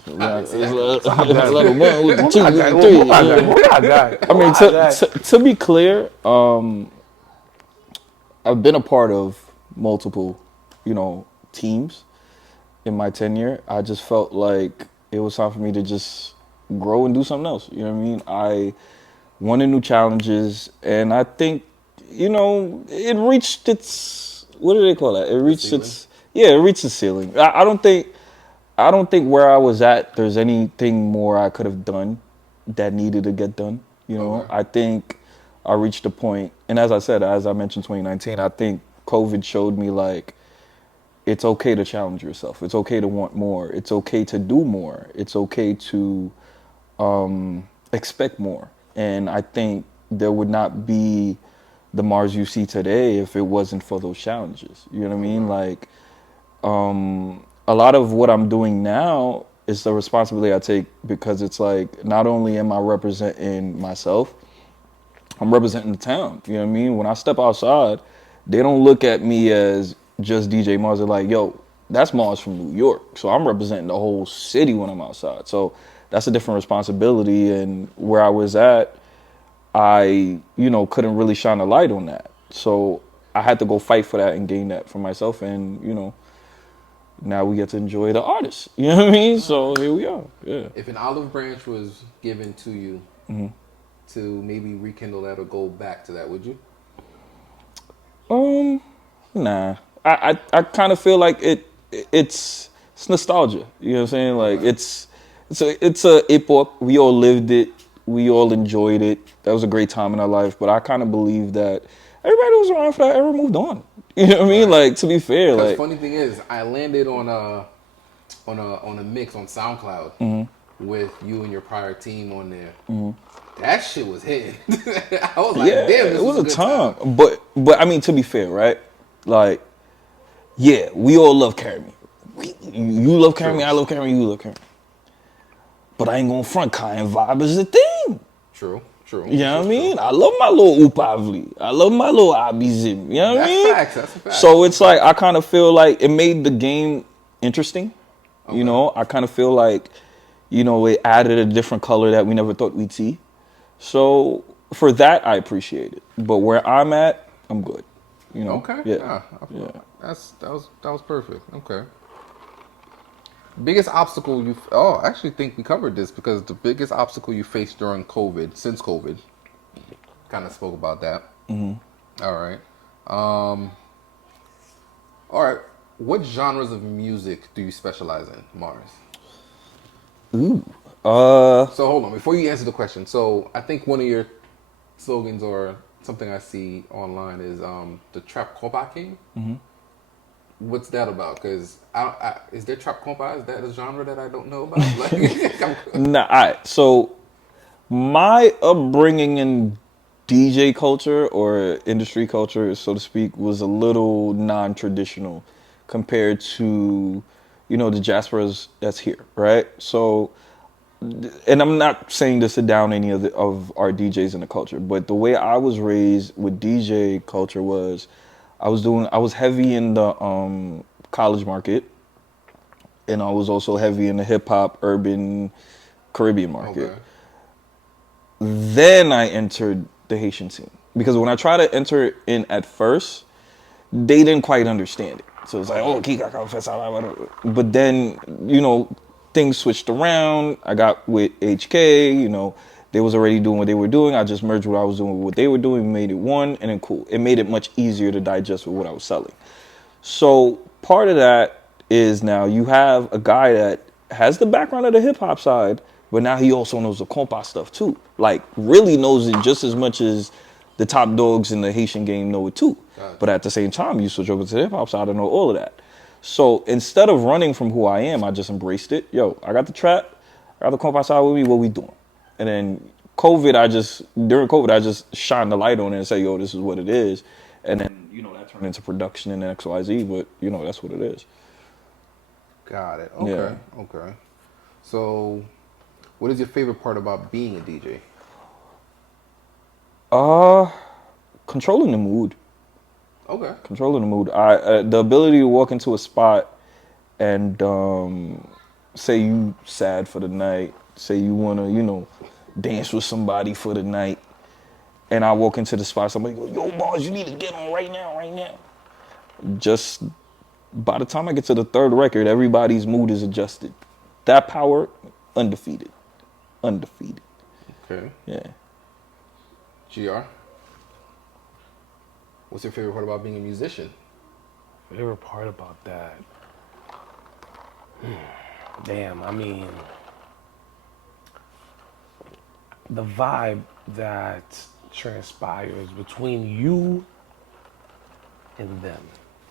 It's See, that- like a 1 with the 2 with the 3. I mean, to be clear, I've been a part of multiple, teams in my tenure. I just felt like it was time for me to just grow and do something else. You know what I mean? I wanted new challenges, and I think, it reached its, what do they call that? It reached it reached the ceiling. I don't think where I was at, there's anything more I could have done that needed to get done. Okay. I think I reached a point, and as I mentioned 2019, I think COVID showed me like, it's okay to challenge yourself. It's okay to want more. It's okay to do more. It's okay to expect more. And I think there would not be the Marz you see today if it wasn't for those challenges. You know what I mean? Like, a lot of what I'm doing now is the responsibility I take because it's like, not only am I representing myself, I'm representing the town. You know what I mean? When I step outside, they don't look at me as just DJ Marz. They're like, yo, that's Marz from New York. So I'm representing the whole city when I'm outside. So that's a different responsibility. And where I was at, I, couldn't really shine a light on that. So I had to go fight for that and gain that for myself. And, now we get to enjoy the artist. You know what I mean? So here we are. Yeah. If an olive branch was given to you to maybe rekindle that or go back to that, would you? Nah. I kind of feel like it's nostalgia. You know what I'm saying? Like it's a epoch. We all lived it. We all enjoyed it. That was a great time in our life. But I kind of believe that everybody who was around for that era moved on. You know what I mean? Like, to be fair, Because like, funny thing is, I landed on a mix on SoundCloud with you and your prior team on there. That shit was hitting. I was like, yeah, damn, this it was was a a good time. time. But I mean, to be fair, right? Like, yeah, we all love Carry Me. You love Carry Me, I love Carry Me, you love Carry Me. But I ain't gonna front, Kai and Vibe is the thing. True. You know what I mean? I love my little Upavli. I love my little Abizim. You know what I mean? That's a fact. So it's like, I kind of feel like it made the game interesting. Okay. You know, I kind of feel like, you know, it added a different color that we never thought we'd see. So for that, I appreciate it. But where I'm at, I'm good. You know? Okay. Yeah. That was perfect. Okay. Biggest obstacle I actually think we covered this because the biggest obstacle you faced during COVID, since COVID, kind of spoke about that. All right. All right. What genres of music do you specialize in, Marz? So hold on, before you answer the question. So I think one of your slogans or something I see online is the Trap Compa King. What's that about? Because is there trap compa? Is that a genre that I don't know about? Like, Nah, all right. So my upbringing in DJ culture or industry culture, so to speak, was a little non-traditional compared to, you know, the Jaspers that's here, right? So, and I'm not saying to sit down any of our DJs in the culture, but the way I was raised with DJ culture was, I was heavy in the college market, and I was also heavy in the hip hop, urban, Caribbean market. okay. Then I entered the Haitian scene because when I tried to enter in at first, they didn't quite understand it. So it's like, oh, Kika Fesa. But then, you know, things switched around. I got with HK, you know, they was already doing what they were doing. I just merged what I was doing with what they were doing, made it one, and then cool. It made it much easier to digest with what I was selling. So part of that is now you have a guy that has the background of the hip hop side, but now he also knows the compa stuff too. Like, really knows it just as much as the top dogs in the Haitian game know it too. But at the same time, you switch over to the hip hop side and know all of that. So instead of running from who I am, I just embraced it. Yo, I got the trap, I got the compa side with me, what we doing? And then during COVID, I just shined the light on it and say, yo, this is what it is. And then, you know, that turned into production and XYZ, but, you know, that's what it is. Got it. Okay. Yeah. Okay. So, what is your favorite part about being a DJ? Controlling the mood. Okay. Controlling the mood. The ability to walk into a spot and say you sad for the night, say you want to, you know, dance with somebody for the night, and I walk into the spot, somebody goes, yo, Marz, you need to get on right now. Just by the time I get to the third record, everybody's mood is adjusted. That power, undefeated. Okay. Yeah. GR? What's your favorite part about being a musician? Favorite part about that? Damn, I mean, the vibe that transpires between you and them.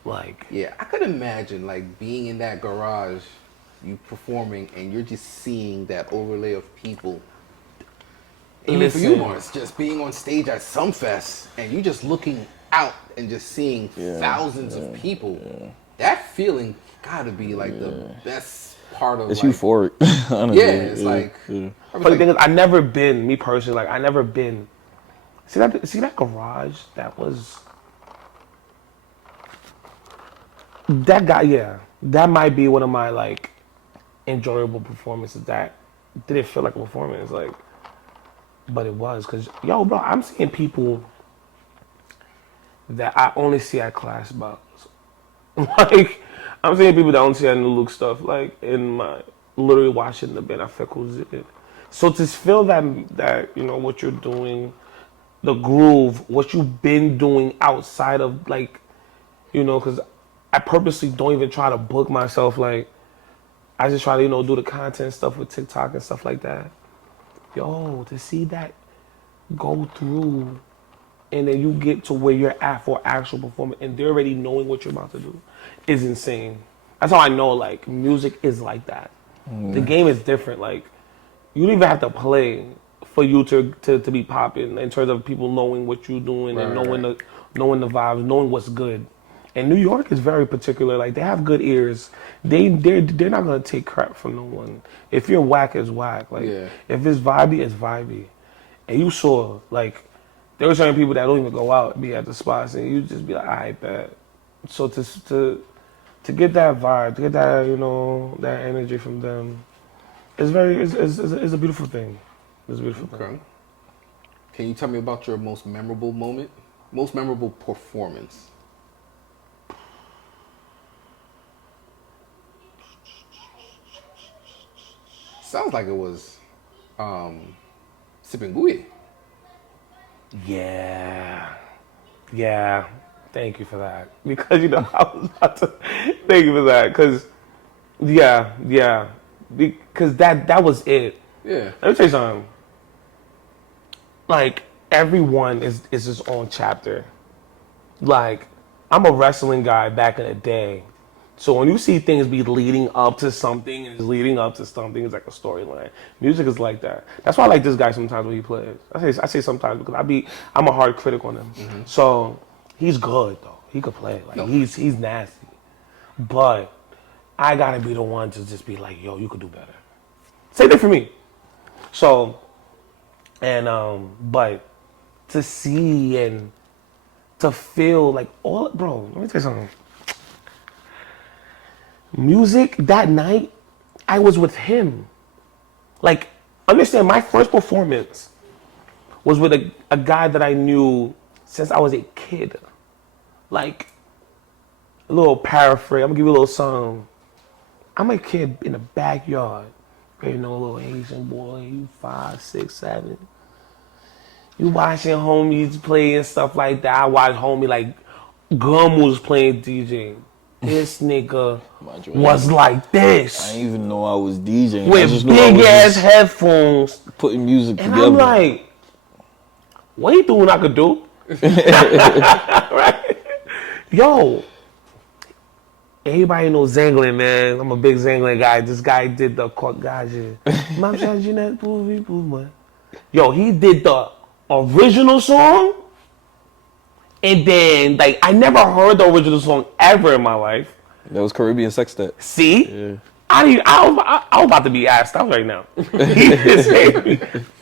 Like, Yeah, I could imagine like being in that garage, you performing, and you're just seeing that overlay of people. Even for you, Listen. Marz, just being on stage at Sumfest and you just looking out and just seeing thousands of people. That feeling gotta be like the best part of It's like, euphoric, honestly. yeah, it's like, I was funny like, thing is, I never been, me personally, like, I never been, see that garage that was, that guy, yeah, that might be one of my, like, enjoyable performances that didn't feel like a performance, like, but it was, because, yo, bro, I'm seeing people that I only see at class balls. Like, I'm seeing people that I only see at New Look stuff, like, in my, literally watching the band I feel who's it. So to feel that, you know, what you're doing, the groove, what you've been doing outside of, like, you know, because I purposely don't even try to book myself, like, I just try to, you know, do the content stuff with TikTok and stuff like that. Yo, to see that go through and then you get to where you're at for actual performance, and they're already knowing what you're about to do, is insane. That's how I know, like, music is like that. The game is different. Like, you don't even have to play for you to be popping in terms of people knowing what you're doing and knowing the vibes, knowing what's good. And New York is very particular. Like, they have good ears. They're not gonna take crap from no one. If you're whack, it's whack. Like, if it's vibey, it's vibey. And you saw, like, there were certain people that don't even go out and be at the spots, and you just be like, I bet. So to get that vibe, to get that, you know, that energy from them, it's a beautiful thing. It's a beautiful thing. Can you tell me about your most memorable moment? Most memorable performance? Sounds like it was Sipping Gui. Yeah. Thank you for that. Because, you know, I was about to thank you for that. Because, yeah. Because that was it. Yeah. Let me tell you something. Like, everyone is his own chapter. Like, I'm a wrestling guy back in the day. So when you see things be leading up to something, and it's leading up to something, it's like a storyline. Music is like that. That's why I like this guy sometimes when he plays. I say sometimes because I'm a hard critic on him. Mm-hmm. So he's good though. He could play. Like he's nasty. But I gotta be the one to just be like, yo, you could do better. Same thing for me. So but to see and to feel like all, bro, let me tell you something. Music that night, I was with him. Like, understand, my first performance was with a guy that I knew since I was a kid. Like, a little paraphrase, I'm gonna give you a little song. I'm a kid in the backyard. You know, a little Asian boy, you 5, 6, 7. You watching homies play and stuff like that. I watched homie like Gum was playing DJ. This nigga was like this. I didn't even know I was DJing. With big ass headphones. Putting music and together. I'm like, what you doing I could do? Right? Yo. Everybody knows Zangling, man. I'm a big Zangling guy. This guy did the Caucasian. Yo, he did the original song. And then, like, I never heard the original song ever in my life. That was Caribbean Sextet. See? Yeah. I was about to be asked out right now.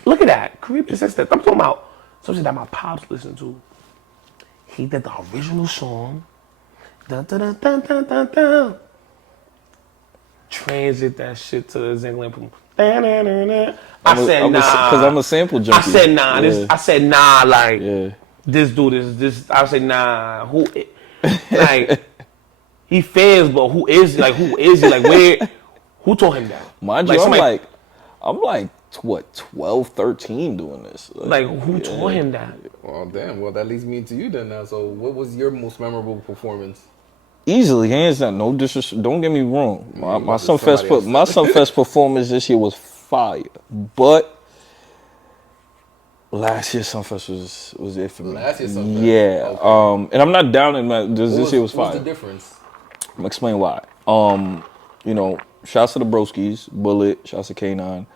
Look at that. Caribbean Sextet. I'm talking about something that my pops listened to. He did the original song. Dun, dun, dun, dun, dun, dun, dun. Transit that shit to the Zangling. I said, nah. Because I'm a sample junkie. I said, nah. Yeah. I said, nah, like, this dude is, I said, nah. Who, like, he fans, but who is he? Like, where, who told him that? Mind you, I'm like, what, 12, 13 doing this. Like who told him that? Well, damn. Well, that leads me into you then now. So what was your most memorable performance? Easily, hands down, no disrespect. Don't get me wrong. My Sunfest performance this year was fire, but last year's Sunfest was it for me. Last year's Sunfest, yeah. Okay. And I'm not downing that. This year was fire. What's the difference? I'm gonna explain why. You know, shouts to the Broskies, Bullet, shouts to K9.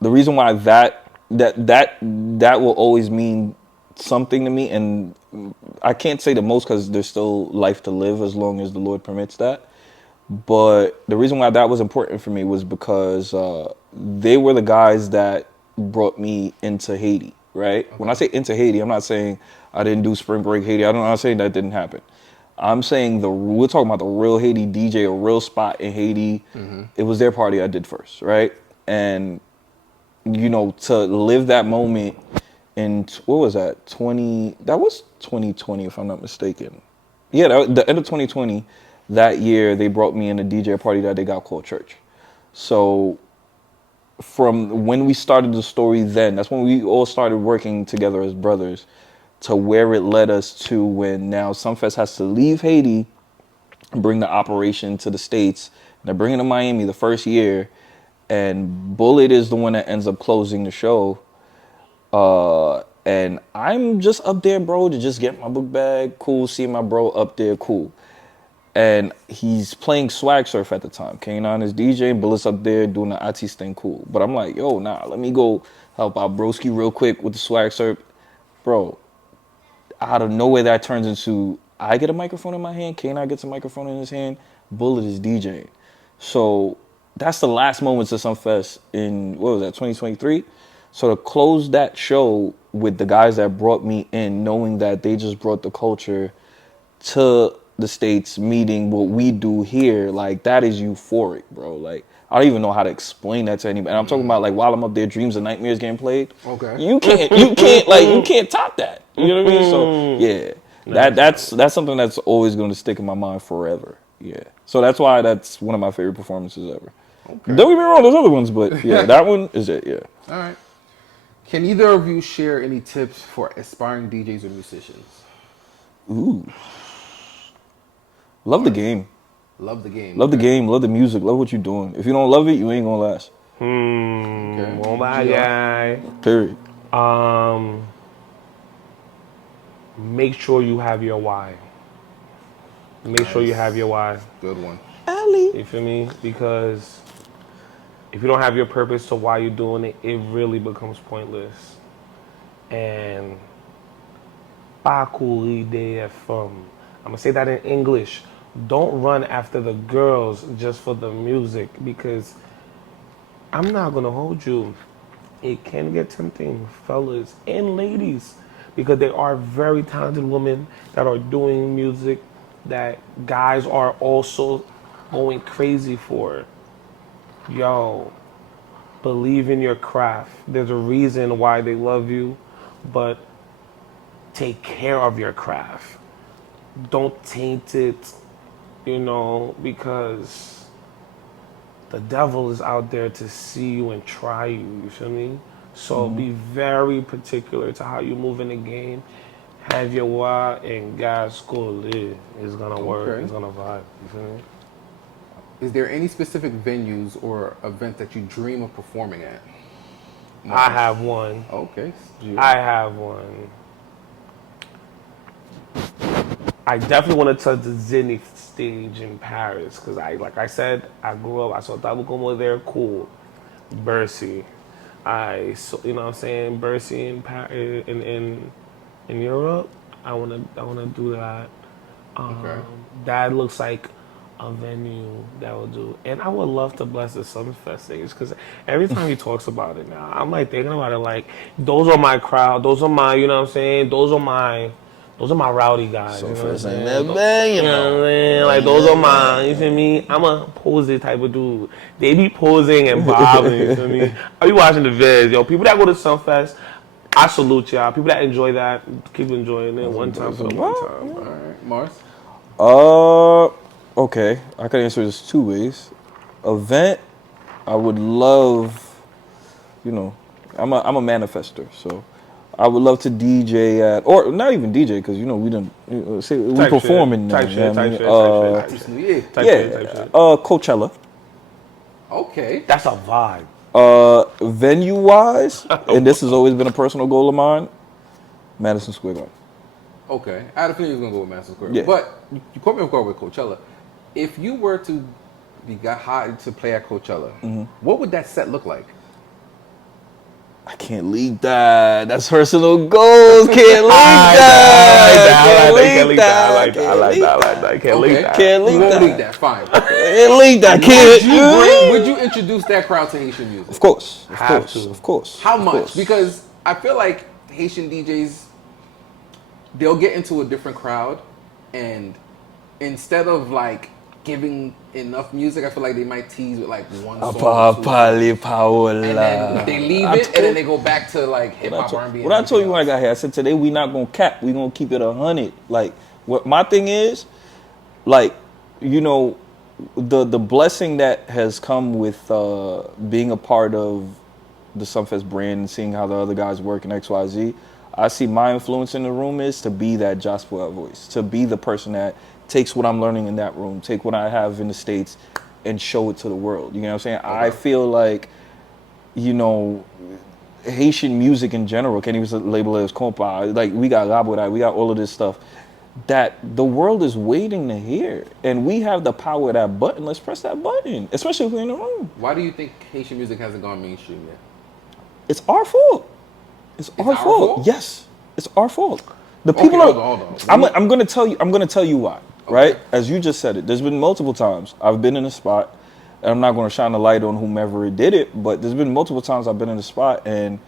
The reason why that will always mean something to me, and I can't say the most because there's still life to live as long as the Lord permits that. But the reason why that was important for me was because they were the guys that brought me into Haiti, right? Okay. When I say into Haiti, I'm not saying I didn't do Spring Break Haiti. I'm not saying that didn't happen. I'm saying we're talking about the real Haiti DJ, a real spot in Haiti. Mm-hmm. It was their party I did first, right? And, you know, to live that moment in, what was that, that was 2020 if I'm not mistaken. Yeah, the end of 2020, that year they brought me in a DJ party that they got called Church. So from when we started the story then, that's when we all started working together as brothers, to where it led us to when now Sunfest has to leave Haiti and bring the operation to the States. And they're bringing it to Miami the first year, and Bullet is the one that ends up closing the show. And I'm just up there, bro, to just get my book bag, cool, see my bro up there, cool. And he's playing Swag Surf at the time. K9 is DJing, Bullet's up there doing the artist thing, cool. But I'm like, yo, nah, let me go help out Broski real quick with the Swag Surf. Bro, out of nowhere that turns into, I get a microphone in my hand, K9 gets a microphone in his hand, Bullet is DJing. So that's the last moments of Sunfest in, what was that, 2023? So to close that show with the guys that brought me in, knowing that they just brought the culture to the States, meeting what we do here, like, that is euphoric, bro. Like, I don't even know how to explain that to anybody. And I'm talking about, like, while I'm up there, Dreams and Nightmares getting played. Okay. You can't top that. You know what I mean? So, yeah. That's something that's always going to stick in my mind forever. Yeah. So that's why that's one of my favorite performances ever. Okay. Don't get me wrong, there's other ones, but yeah, that one is it, yeah. All right. Can either of you share any tips for aspiring DJs or musicians? Ooh. Love the game. Love the game. Love the game, love the music, love what you're doing. If you don't love it, you ain't gonna last. Okay. Oh my guy. Period. Make sure you have your why. Make sure you have your why. Good one. Ali. You feel me? Because if you don't have your purpose to why you're doing it, it really becomes pointless. And I'm gonna say that in English. Don't run after the girls just for the music, because I'm not gonna hold you. It can get tempting, fellas and ladies, because there are very talented women that are doing music that guys are also going crazy for. Yo, believe in your craft. There's a reason why they love you, but take care of your craft. Don't taint it, because the devil is out there to see you and try you, you feel me? So be very particular to how you move in the game. Have your why, and God's go live. It's gonna work, it's gonna vibe, you feel me? Is there any specific venues or event that you dream of performing at? I have one. Okay. I have one. I definitely want to touch the Zenith stage in Paris, because like I said, I grew up, I saw Tabu Como there, cool. Bercy. You know what I'm saying? Bercy in Europe. I wanna do that. That looks like a venue that will do. And I would love to bless the Sunfest stage, because every time he talks about it now, I'm like thinking about it like, those are my crowd, those are my, you know what I'm saying? Those are my rowdy guys. So you know what I'm first ain't saying? that bad, You know what I'm saying? Like, those are mine, you feel me? I'm a posing type of dude. They be posing and bobbing, you feel me? Are you watching the vids? Yo, people that go to Sunfest, I salute y'all. People that enjoy that, keep enjoying it. One time for the one time. All right, Marz? Okay. I could answer this two ways. Event, I would love, I'm a manifester, so I would love to DJ at, or not even DJ, because we performing now. Type shit. Coachella. Okay. That's a vibe. Venue wise, and this has always been a personal goal of mine, Madison Square Garden. Okay. I had a feeling you was gonna go with Madison Square. Yeah. But you caught me off guard with Coachella. If you were to got hired to play at Coachella, what would that set look like? I can't leak that. That's personal goals. Can't leak that. I like that. Can't leak that. Can't leak You won't that. leak that. Fine. Can't leak that. Can't. Would you introduce that crowd to Haitian music? Of course. Of course. How much? Because I feel like Haitian DJs, they'll get into a different crowd, and instead of like giving enough music, I feel like they might tease with like one song. And then they leave it, and then they go back to like hip hop, R&B. What I told you when I got here, I said today we not gonna cap. We gonna keep it 100. Like, what my thing is, like, the blessing that has come with being a part of the Sunfest brand and seeing how the other guys work in XYZ. I see my influence in the room is to be that Joshua voice, to be the person that takes what I'm learning in that room, take what I have in the States, and show it to the world. You know what I'm saying? Okay. I feel like, Haitian music in general, can't even label it as compa. Like we got Laborai, we got all of this stuff that the world is waiting to hear, and we have the power of that button. Let's press that button, especially if we're in the room. Why do you think Haitian music hasn't gone mainstream yet? It's our fault. It's our fault. Yes, it's our fault. The people are. Hold on. I'm gonna tell you. I'm gonna tell you why. Okay. Right? As you just said it. There's been multiple times I've been in a spot. And I'm not gonna shine a light on whomever did it, but there's been multiple times I've been in a spot, and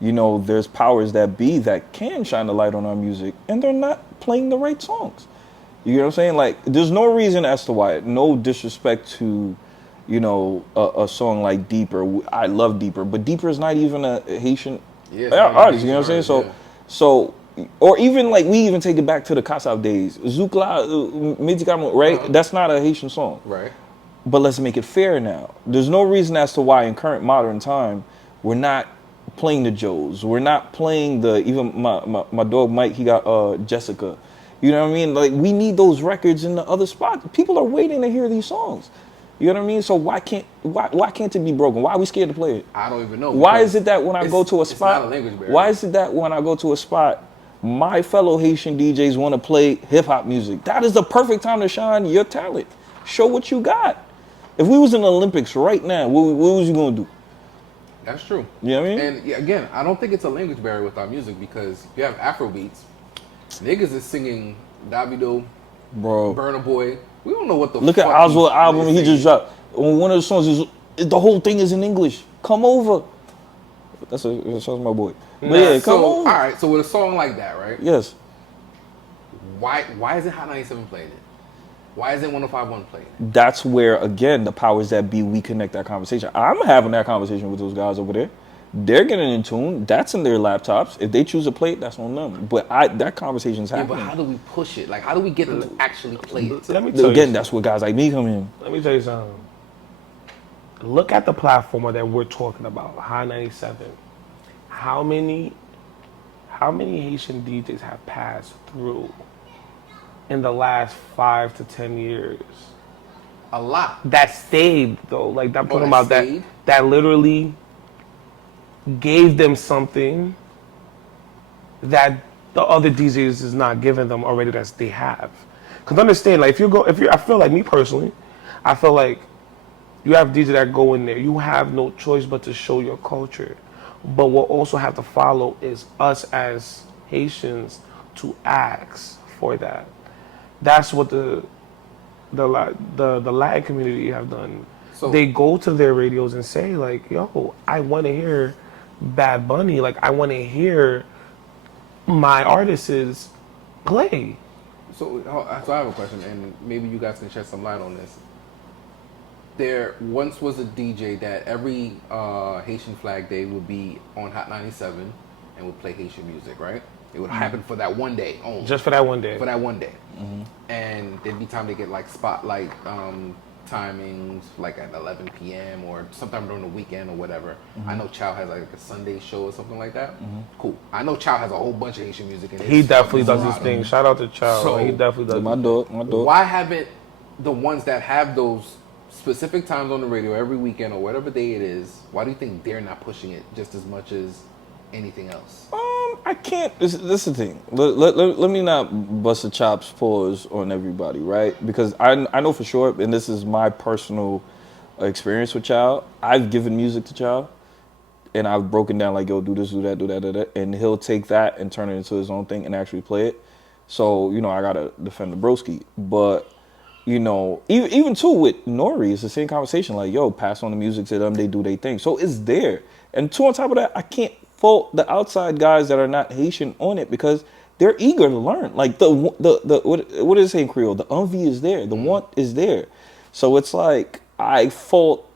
you know, there's powers that be that can shine a light on our music, and they're not playing the right songs. You know what I'm saying? Like, there's no reason as to why. No disrespect to, you know, a song like Deeper. I love Deeper, but Deeper is not even a Haitian artist. You know what I'm saying? So, or even like we even take it back to the Kassav days. Zoukla, Medicament, right? That's not a Haitian song. Right. But let's make it fair now. There's no reason as to why in current modern time we're not playing the Joes. We're not playing even my dog Mike, he got Jessica. You know what I mean? Like, we need those records in the other spots. People are waiting to hear these songs. You know what I mean? So why can't it be broken? Why are we scared to play it? I don't even know. Why is it that when I go to a spot, it's not a language barrier. Why is it that when I go to a spot, my fellow Haitian DJs want to play hip hop music? That is the perfect time to shine your talent. Show what you got. If we was in the Olympics right now, what was you gonna do? That's true. You know what I mean? And again, I don't think it's a language barrier with our music, because you have Afro beats. Niggas is singing Davido, bro, Burna Boy. We don't know what the Look fuck at Oswald album he just dropped. One of the songs is the whole thing is in English. Come over. That's my boy. But yeah, come over. All right, so with a song like that, right? Yes. Why isn't Hot 97 playing it? Why isn't 105.1 playing it? That's where, again, the powers that be, we connect that conversation. I'm having that conversation with those guys over there. They're getting in tune. That's in their laptops. If they choose to play it, that's on them. But that conversation's happening. Yeah, but how do we push it? Like, how do we get them to actually play it? Let me tell Again, you that's where guys like me come in. Let me tell you something. Look at the platform that we're talking about, High 97. How many Haitian DJs have passed through in the last 5 to 10 years? A lot. That stayed though. Like I'm talking about stayed? that literally gave them something that the other DJs is not giving them already that they have. Cause understand, like I feel like me personally, I feel like you have DJs that go in there. You have no choice but to show your culture. But what also have to follow is us as Haitians to ask for that. That's what the Latin community have done. So they go to their radios and say like, "Yo, I want to hear Bad Bunny. Like, I want to hear my artists play." So I have a question, and maybe you guys can shed some light on this. There once was a DJ that every Haitian Flag Day would be on Hot 97 and would play Haitian music, right? It would happen for that one day only. Just for that one day. For that one day. Mm-hmm. And there'd be time to get like spotlight timings, like at 11 p.m. or sometime during the weekend or whatever. Mm-hmm. I know Chow has like a Sunday show or something like that. Mm-hmm. Cool. I know Chow has a whole bunch of Haitian music in it. He definitely does his thing. Shout out to Chow. So, he definitely does. My dog. Why haven't the ones that have those specific times on the radio every weekend or whatever day it is, why do you think they're not pushing it just as much as anything else? I can't. This is the thing. Let me not bust the chops pause on everybody, right? Because I know for sure, and this is my personal experience with Chow. I've given music to Chow, and I've broken down like, yo, do this, do that, do that, do that, and he'll take that and turn it into his own thing and actually play it. So I gotta defend the broski, but. Even too with Nori, it's the same conversation. Like, yo, pass on the music to them, they do their thing. So it's there. And two, on top of that, I can't fault the outside guys that are not Haitian on it because they're eager to learn. Like what is it in Creole? The envy is there. The want is there. So it's like I fault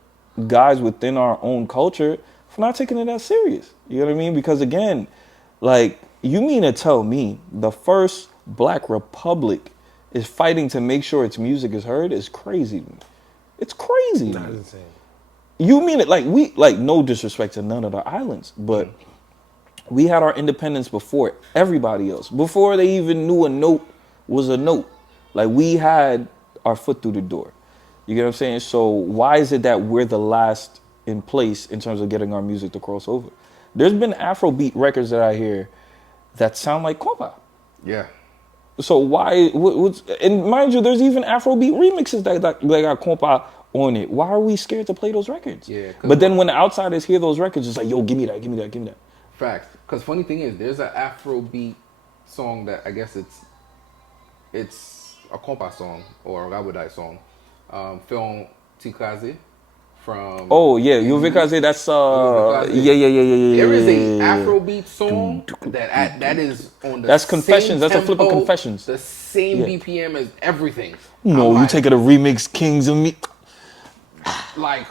guys within our own culture for not taking it that serious. You know what I mean? Because again, like, you mean to tell me the first Black Republic is fighting to make sure its music is heard is crazy to me. It's crazy. That's insane. You mean it like no disrespect to none of the islands, but we had our independence before everybody else. Before they even knew a note was a note. Like, we had our foot through the door. You get what I'm saying? So why is it that we're the last in place in terms of getting our music to cross over? There's been Afrobeat records that I hear that sound like compa. Yeah. So why? And mind you, there's even Afrobeat remixes that got compa on it. Why are we scared to play those records? Yeah. But then when the outsiders hear those records, it's like, yo, give me that, give me that, give me that. Facts. Because funny thing is, there's an Afrobeat song that I guess it's a compa song or a Rabudai song. Film THIER from. Oh yeah, Yuvikaze. That's yeah. There is a Afrobeat song that is on the That's Confessions. same That's a flip of tempo, Confessions. The same BPM as everything. No, I'm you like, take it a remix, Kings of Me. Like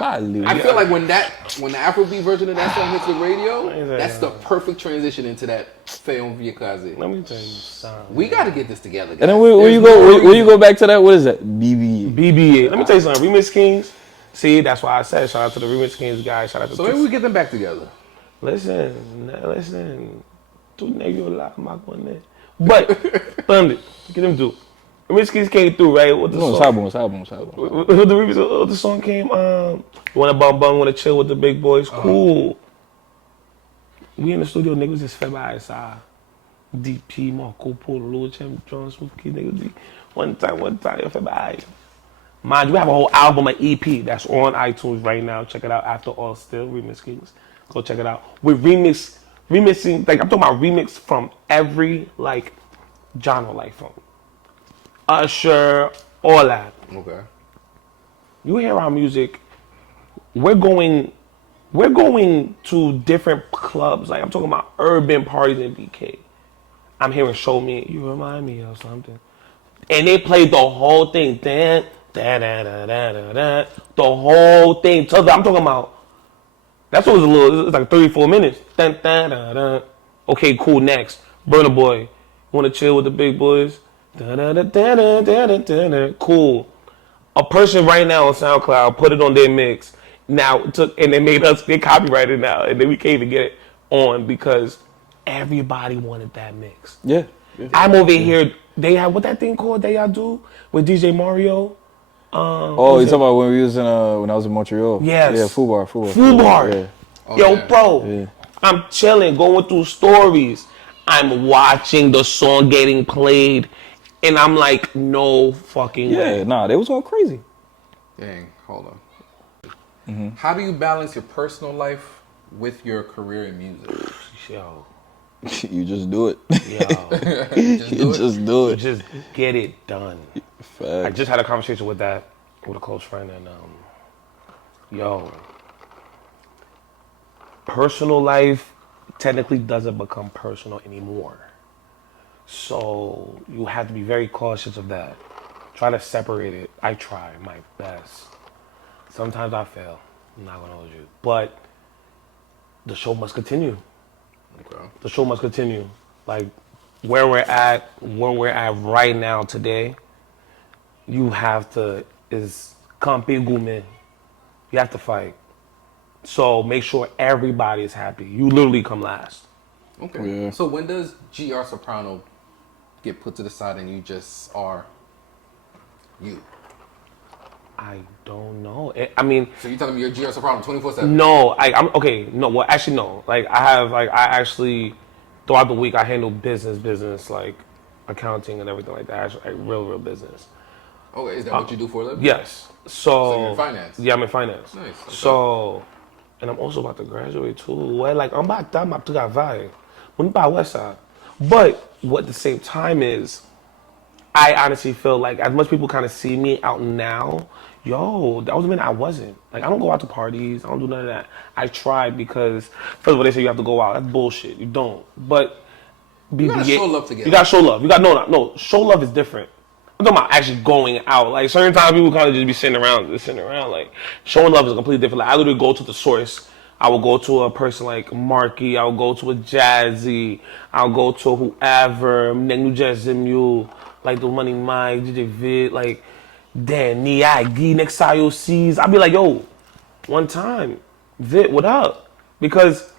I feel like when the Afrobeat version of that song hits the radio, that's the perfect transition into that Film Vikaze. Let me tell you something. We got to get this together, guys. And then where you go? Where you go back to that? What is that? BBA. BBA. Let me tell you something. Remix Kings. See, that's why I said shout out to the Remix Kings guys. Shout out to. So maybe we get them back together. Listen. Two niggas like my one there. But Thunder, get them do. Remix Kings came through, right? With the song. Album. With the remix, the song came. You wanna bum, wanna chill with the big boys? Cool. We in the studio, niggas just fed by side. DP, Marco Polo, Champ John Smith, niggas. One time, fed by. Mind you, we have a whole album, an EP that's on iTunes right now. Check it out. After All Still, Remix Kings. Go check it out. With remixing, like I'm talking about remix from every like genre, like from Usher, all that. Okay. You hear our music, we're going to different clubs. Like I'm talking about urban parties in BK. I'm hearing Show Me, You Remind Me of Something. And they played the whole thing. The whole thing. So I'm talking about, that song was it's like 34 minutes. Okay, cool, next. Burna Boy, wanna chill with the big boys? Cool. A person right now on SoundCloud put it on their mix. Now and they made us get copyrighted now, and then we can't even get it on because everybody wanted that mix. Yeah. I'm over here. They have what that thing called that y'all do with DJ Mario. You talking about when we was in when I was in Montreal? Yes. Yeah, Fubar. Yeah. Yo, bro, yeah. I'm chilling, going through stories. I'm watching the song getting played, and I'm like, no fucking way. Yeah, nah, they was going crazy. Dang, hold on. Mm-hmm. How do you balance your personal life with your career in music? Yo. You just do it. Yo. Just do it. You just get it done. Facts. I just had a conversation with a close friend, and personal life technically doesn't become personal anymore. So you have to be very cautious of that. Try to separate it. I try my best. Sometimes I fail. I'm not gonna hold you, but the show must continue. Okay. The show must continue. Like where we're at right now today, you have to You have to fight. So make sure everybody is happy. You literally come last. Okay. Yeah. So when does GR Soprano get put to the side and you just are you? I don't know. So you're telling me you're GR Soprano 24/7? No, I'm okay. No, well, actually, no. Like I actually throughout the week I handle business like accounting and everything like that. Actually, like real business. Okay, is that what you do for a living? Yes. So you're in finance? Yeah, I'm in finance. Nice. Okay. So, and I'm also about to graduate too. Well, like I'm about to get vibe. When by West Side, but what at the same time is, I honestly feel like as much people kind of see me out now. Yo, that was a minute I wasn't. Like, I don't go out to parties. I don't do none of that. I tried because, first of all, they say you have to go out. That's bullshit. You don't. But you gotta show love together. You gotta show love. No. Show love is different. I'm talking about actually going out. Like, certain times people kind of just be sitting around. Like, showing love is completely different. Like, I literally go to the source. I will go to a person like Marky. I will go to a Jazzy. I'll go to whoever. New Jazzy, like the Money Mike, DJ Vid, like, Danny, next IOCs. I'll be like, yo, one time, Vit, what up? Because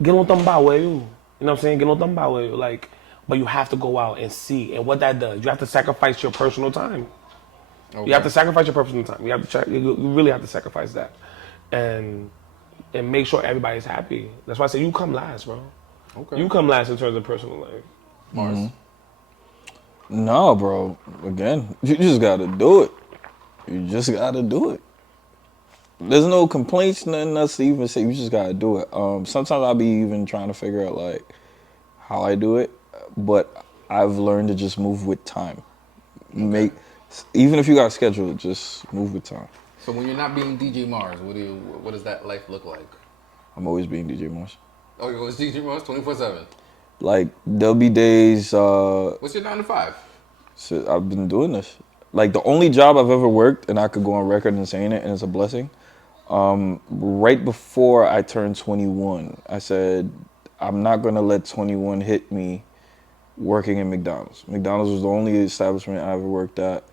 get on thamba way, you know what I'm saying? Get on thamba way, like, but you have to go out and see, and what that does, you have to sacrifice your personal time. Okay. You have to sacrifice your personal time. You really have to sacrifice that, and and make sure everybody's happy. That's why I say you come last, bro. Okay. You come last in terms of personal life. Marz. No, bro. Again, you just gotta do it. You just gotta do it. There's no complaints, nothing else to even say. You just gotta do it. Sometimes I'll be even trying to figure out like how I do it, but I've learned to just move with time. Okay. Even if you got scheduled, just move with time. So when you're not being DJ Marz, what does that life look like? I'm always being DJ Marz. Oh, it's DJ Marz 24/7. Like there'll be days. What's your 9 to 5? So I've been doing this. Like the only job I've ever worked, and I could go on record and saying it, and it's a blessing. Right before I turned 21, I said I'm not gonna let 21 hit me working in McDonald's. McDonald's was the only establishment I ever worked at.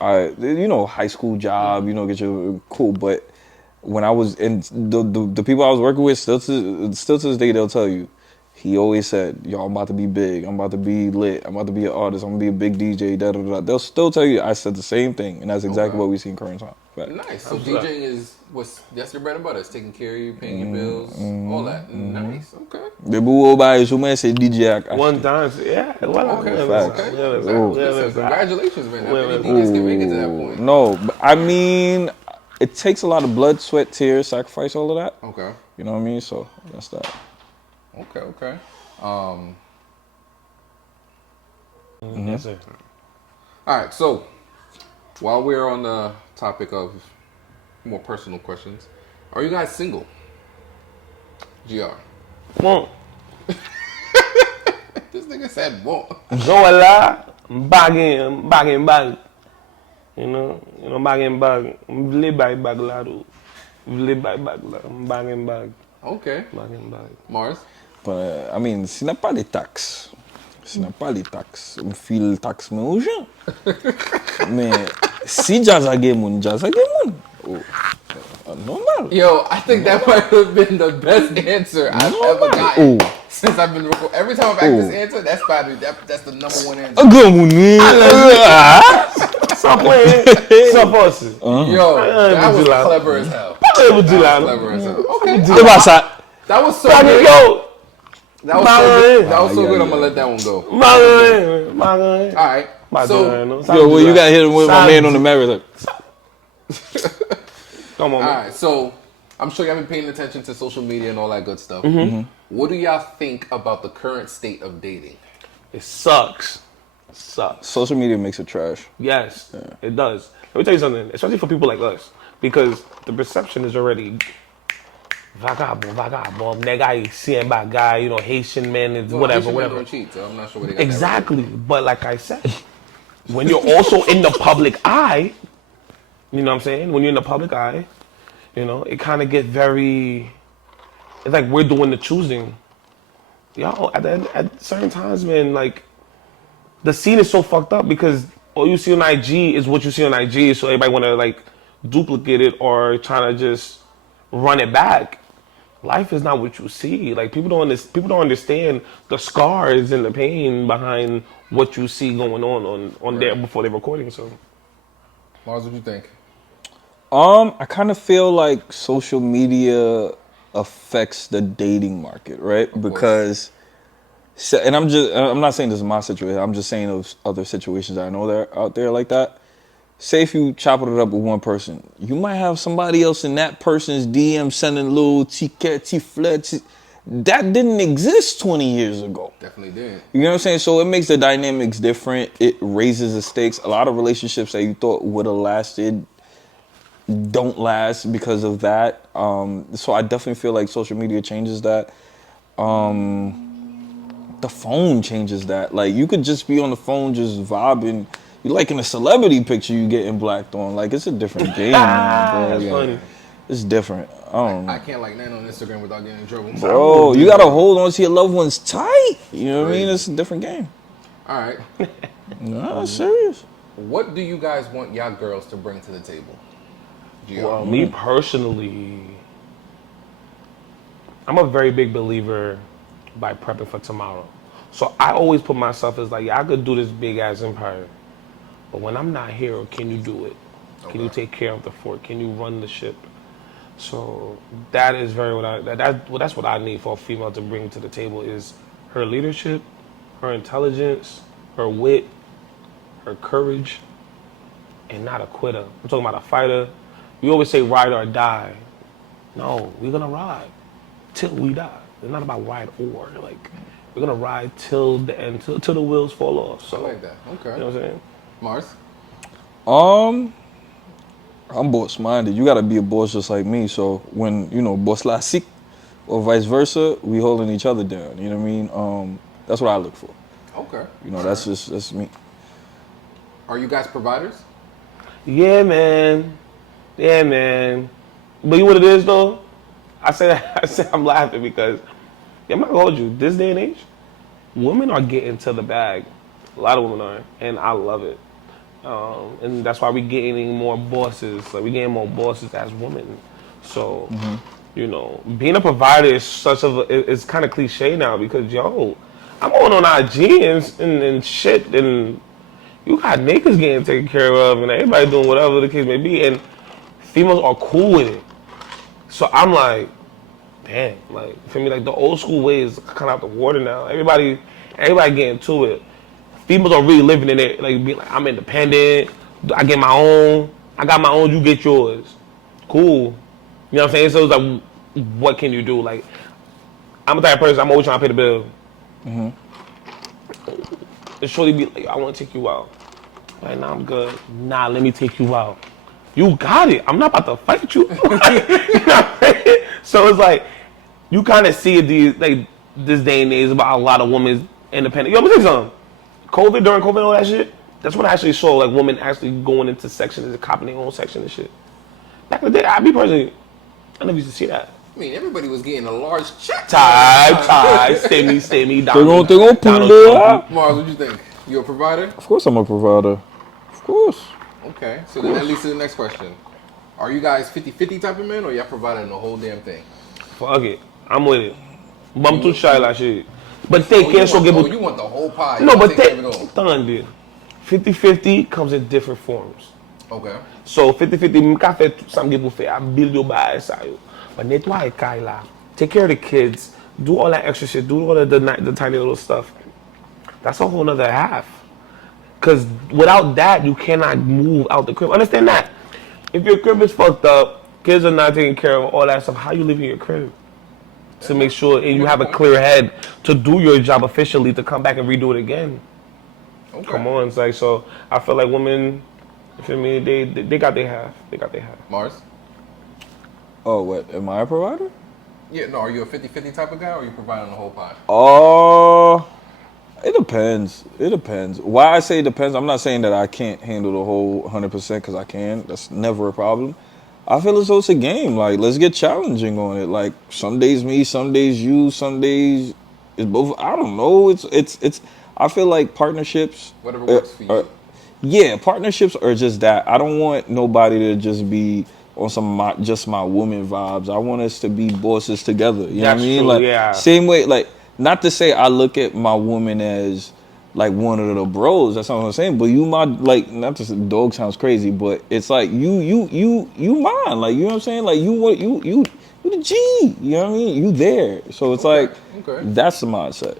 High school job, get your cool. But when I was in the people I was working with, still to this day, they'll tell you. He always said, "Yo, I'm about to be big. I'm about to be lit. I'm about to be an artist. I'm gonna be a big DJ." Da da da. They'll still tell you I said the same thing, and that's exactly what we see in current time. Fact. Nice. So DJing that's your bread and butter. It's taking care of you, paying your bills, all that. Nice. Okay. The buo ba is who say DJ. One time, yeah. Okay. Facts. Listen, congratulations, man. How many DJs can make it to that point? No, but I mean, it takes a lot of blood, sweat, tears, sacrifice, all of that. Okay. You know what I mean? So that's that. Okay. Yes, sir. All right. So while we're on the topic of more personal questions, are you guys single? GR. Bon, This nigga said bon. Zola, bagging bag. You know, bagging bag. Vle bag la do. Vle bag la. Bagging bag. Okay. Bagging bag. Marz. I mean, ce n'est pas les taxes. Ce n'est pas les taxes. On file taxe mais aux gens. Mais si jazz a game, jazz a game. Normal. Yo, I think that might have been the best answer I've ever gotten since I've been recording. Every time I've asked this answer, that's probably that's the number one answer. Stop playing. Stop us. Yo, that was clever as hell. Clever as hell. Okay. That was so good. That was so good. I'm gonna let that one go. All right. So, you got hit with my man on the mirror. Come on. All right. So, I'm sure y'all been paying attention to social media and all that good stuff. Mm-hmm. What do y'all think about the current state of dating? It sucks. Social media makes it trash. Yes, it does. Let me tell you something, especially for people like us, because the perception is already vagabond, nigga, Haitian bad guy, Haitian men, whatever. Don't cheat, so I'm not sure what they got exactly, that right. But like I said, when you're also in the public eye, you know what I'm saying? When you're in the public eye, it kind of gets very. It's like we're doing the choosing. Yo, at certain times, man, like the scene is so fucked up because all you see on IG is what you see on IG. So everybody want to like duplicate it or trying to just run it back. Life is not what you see. Like people don't understand the scars and the pain behind what you see going on there before they're recording. So, Marz, what you think? I kind of feel like social media affects the dating market, right? Because, and I'm not saying this is my situation. I'm just saying those other situations I know that are out there like that. Say if you chop it up with one person, you might have somebody else in that person's DM sending little ticket, tiflet. That didn't exist 20 years ago. Definitely did. You know what I'm saying? So it makes the dynamics different. It raises the stakes. A lot of relationships that you thought would have lasted don't last because of that. So I definitely feel like social media changes that. The phone changes that. Like you could just be on the phone just vibing. You liking a celebrity picture, you getting blacked on. Like it's a different game now, bro. Funny. It's different. I can't like nothing on Instagram without getting in trouble. Bro, you gotta hold on to your loved ones tight. You know what I mean? It's a different game. All right. No, serious. What do you guys want y'all girls to bring to the table? Well, me personally, I'm a very big believer by prepping for tomorrow. So I always put myself as like, I could do this big ass empire, but when I'm not here, can you do it? Okay. Can you take care of the fort? Can you run the ship? So that is that's what I need for a female to bring to the table is her leadership, her intelligence, her wit, her courage, and not a quitter. I'm talking about a fighter. We always say ride or die. No, we're gonna ride till we die. It's not about ride or. Like, we're gonna ride till the end, till the wheels fall off. So, I like that. Okay. You know what I'm saying? Marz? I'm boss minded. You gotta be a boss just like me. So when, boss la sick or vice versa, we holding each other down. You know what I mean? That's what I look for. Okay. That's me. Are you guys providers? Yeah, man. Yeah, man. But you know what it is though? I say I'm laughing because I'm not gonna hold you. This day and age, women are getting to the bag. A lot of women are, and I love it. And that's why we getting more bosses. Like, we getting more bosses as women. So, being a provider is it's kind of cliche now because I'm going on IG and shit, and you got niggas getting taken care of, and everybody doing whatever the case may be, and females are cool with it. So I'm like, damn, like, for me, like, the old school way is kind of out the water now. Everybody getting to it. Females are really living in it, like, being like, I'm independent, I get my own, I got my own, you get yours. Cool. You know what I'm saying? So it's like, what can you do? Like, I'm the type of person, I'm always trying to pay the bill. And shorty be like, I want to take you out. Like, nah, I'm good. Nah, let me take you out. You got it. I'm not about to fight you. You know what I'm saying? So it's like, you kind of see it this day and age about a lot of women independent. Yo, let me tell you something. During COVID, all that shit, that's when I actually saw like women actually going into sections and copping their own section and shit. Back in the day, I never used to see that. I mean, everybody was getting a large check. Tie, stay me, down. They gonna pull it up. Marz, what you think? You a provider? Of course I'm a provider. Of course. Okay, so then that leads to the next question. Are you guys 50-50 type of men, or y'all providing the whole damn thing? Fuck it. I'm with it. But I'm too shy like shit. But take care, so give you want the whole pie. No, but take 50-50 comes in different forms. Okay. So 50-50, mka fait some people say, I build your body, but nettoyer kai la. Take care of the kids. Do all that extra shit. Do all the tiny little stuff. That's a whole nother half. Because without that, you cannot move out the crib. Understand that. If your crib is fucked up, kids are not taking care of all that stuff, how you live in your crib? To make sure and you have a clear head to do your job efficiently to come back and redo it again. Okay. Come on, it's like, so I feel like women, for me, they got their half. They got their half. Marz? Oh, what? Am I a provider? Yeah, no. Are you a 50-50 type of guy, or are you providing the whole pie? It depends. It depends. Why I say it depends, I'm not saying that I can't handle the whole 100% because I can. That's never a problem. I feel as though it's a game. Like, let's get challenging on it. Like, some days me, some days you, some days it's both. I don't know. It's. I feel like partnerships. Whatever works for you. Yeah, partnerships are just that. I don't want nobody to just be on some just my woman vibes. I want us to be bosses together. You know what I mean? True, like, yeah. Same way. Like, not to say I look at my woman as like one of the bros. That's not what I'm saying. But you my, like, not to say dog sounds crazy, but it's like you mine. Like, you know what I'm saying? Like, you the G. You know what I mean? You there. So it's okay. That's the mindset.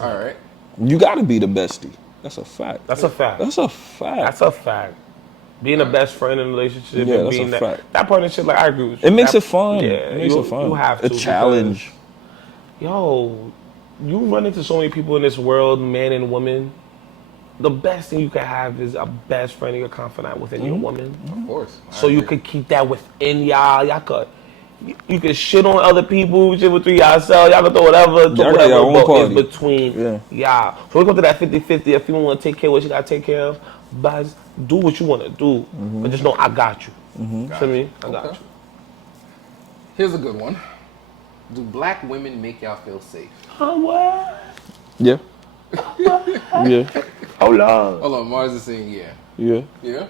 All right. You got to be the bestie. That's a fact. That's a fact. That's a fact. That's a fact. Being a best friend in a relationship, yeah, and that's being a fact. That partnership, like, I agree with you. It makes it fun. Yeah, it makes it fun. You have to. A challenge. Yo, you run into so many people in this world, men and women. The best thing you can have is a best friend and your confidant within your woman. Of course. So you could keep that within y'all. You can shit on other people, shit between yourselves. Y'all can throw whatever, but it's between y'all. So we go to that 50-50. If you want to take care of what you got to take care of, but do what you want to do. But just know I got you. For me, I got you. Here's a good one. Do black women make y'all feel safe? What? Yeah. Yeah. Hold on. Marz is saying yeah. Yeah. Yeah?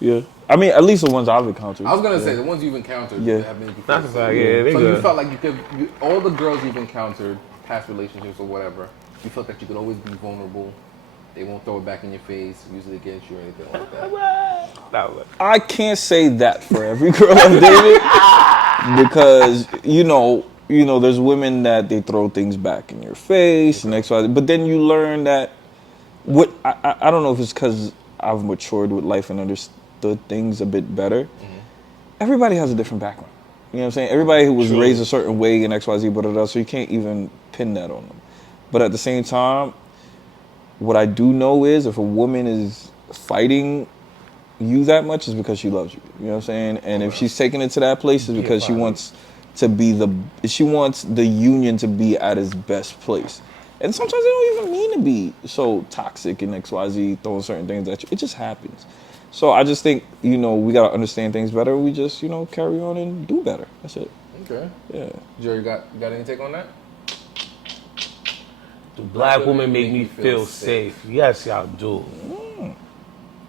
Yeah. I mean, at least the ones I've encountered. I was going to say, the ones you've encountered have made you feel That's a safe. fact, yeah. They So good. you felt like all the girls you've encountered, past relationships or whatever, you felt that you could always be vulnerable. They won't throw it back in your face, use it against you or anything like that. I can't say that for every girl I've dated because there's women that they throw things back in your face and X, Y, but then you learn that I don't know if it's because I've matured with life and understood things a bit better. Mm-hmm. Everybody has a different background. You know what I'm saying? Everybody who was raised a certain way in X, Y, Z, so you can't even pin that on them. But at the same time, what I do know is if a woman is fighting you that much, is because she loves you. You know what I'm saying? And if she's taking it to that place, it's because she wants the union to be at its best place. And sometimes they don't even mean to be so toxic and XYZ, throwing certain things at you. It just happens. So I just think, we got to understand things better. We just, carry on and do better. That's it. Okay. Yeah. Jerry, got any take on that? Do black women make me feel safe? Yes, y'all do.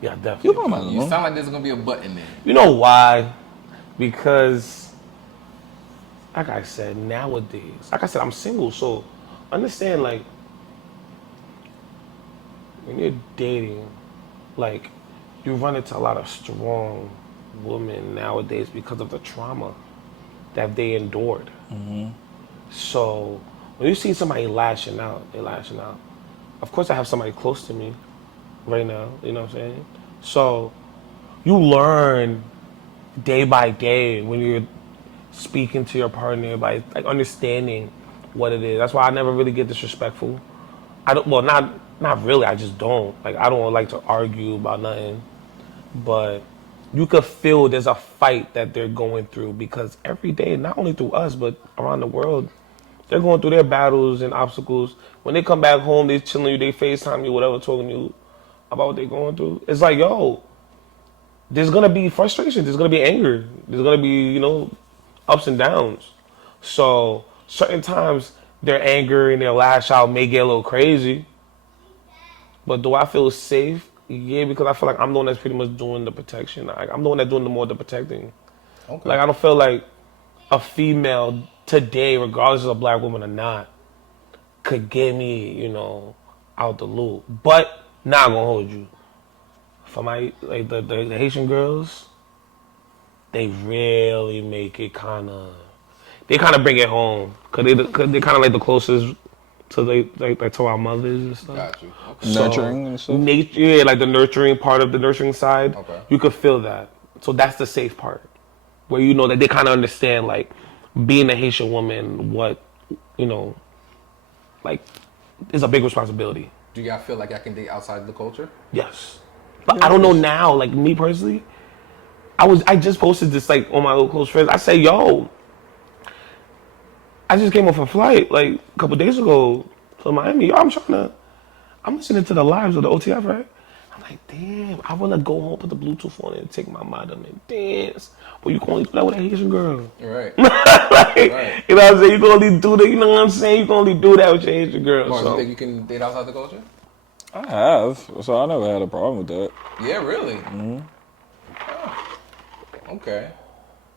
Yeah, definitely. You sound like there's going to be a button there. You know why? Because, like I said, nowadays, I'm single, so understand, like, when you're dating, like, you run into a lot of strong women nowadays because of the trauma that they endured. Mm-hmm. So when you see somebody lashing out, they're lashing out. Of course, I have somebody close to me right now, you know what I'm saying? So you learn day by day when you're speaking to your partner by like understanding what it is. That's why I never really get disrespectful. Not really, I just don't. Like, I don't like to argue about nothing. But you could feel there's a fight that they're going through because every day, not only through us, but around the world, they're going through their battles and obstacles. When they come back home, they chilling you, they FaceTime you, whatever, talking to you about what they're going through. It's like, yo, there's going to be frustration. There's going to be anger. There's going to be, ups and downs. So certain times their anger and their lash out may get a little crazy. But do I feel safe? Yeah, because I feel like I'm the one that's pretty much doing the protection. Like, I'm the one that's doing the protecting. Okay. Like, I don't feel like a female today, regardless of a black woman or not, could get me, out the loop. But not gonna hold you. For my the Haitian girls, they really make it they bring it home. Cause they kind of like the closest to to our mothers and stuff. Got you. Okay. So, nurturing and stuff? Yeah, like the nurturing part of the nurturing side. Okay. You could feel that. So that's the safe part. Where that they kind of understand, like, being a Haitian woman, what, like, is a big responsibility. Do y'all feel like I can date outside the culture? Yes. But I don't know now, like, me personally, I just posted this, like, on my little close friends. I say, yo, I just came off a flight like a couple days ago to Miami. Yo, I'm listening to the lives of the OTF, right? I'm like, damn, I want to go home, put the Bluetooth on and take my madam and dance. But you can only do that with a Haitian girl. Right. Right. You know what I'm saying? You can only do that, you know what I'm saying? You can only do that with your Haitian girl. Marz, you think you can date outside the culture? I have, so I never had a problem with that. Yeah, really? Mm-hmm. Oh, okay.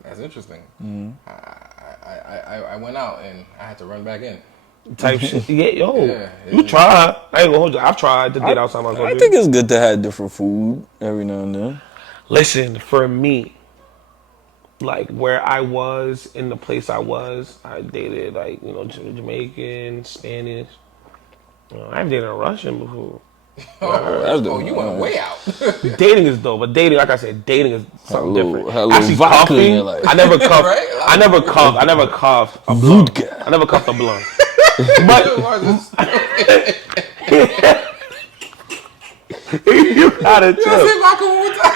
That's interesting. Mm-hmm. I went out and I had to run back in. Type shit. Yeah, you try. I ain't gonna hold you. I've tried to date outside my country. I think it's good to have different food every now and then. Listen, for me, like where I was in the place I dated like, Jamaican, Spanish. I've dated a Russian before. You went way out. Dating is dope, but dating, like I said, dating is something different. Actually, vodka coughing, I never cuffed. Right? I never cuffed a blunt. I never cuffed a blunt. But you gotta chill. Say vodka one more time.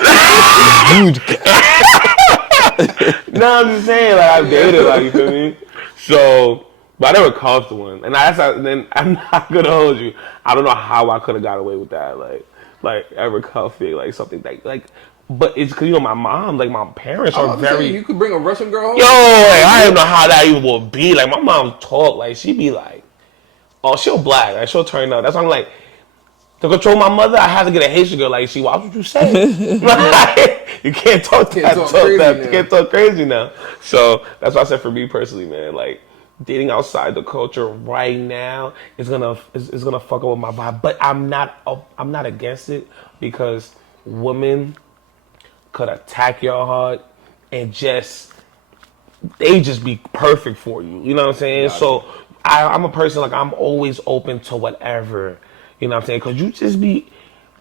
No, I'm just saying, like, I've dated, like, you feel me? So, but I never cuffed one, and then I'm not gonna hold you. I don't know how I could have got away with that, like ever cuffing, like something like. But it's because my mom, like my parents are very. You could bring a Russian girl home. Yo, I don't know how that even would be. Like my mom talk, like she be like, oh, she'll black, like she'll turn up. That's why I'm like, to control my mother, I had to get a Haitian girl. Like, watch what you say. Like, you can't talk that. You can't talk crazy now. So that's why I said for me personally, man, like. Dating outside the culture right now is gonna fuck up with my vibe, but I'm not against it because women could attack your heart and they just be perfect for you. You know what I'm saying? Gotcha. So I'm a person like I'm always open to whatever. You know what I'm saying? Because you just be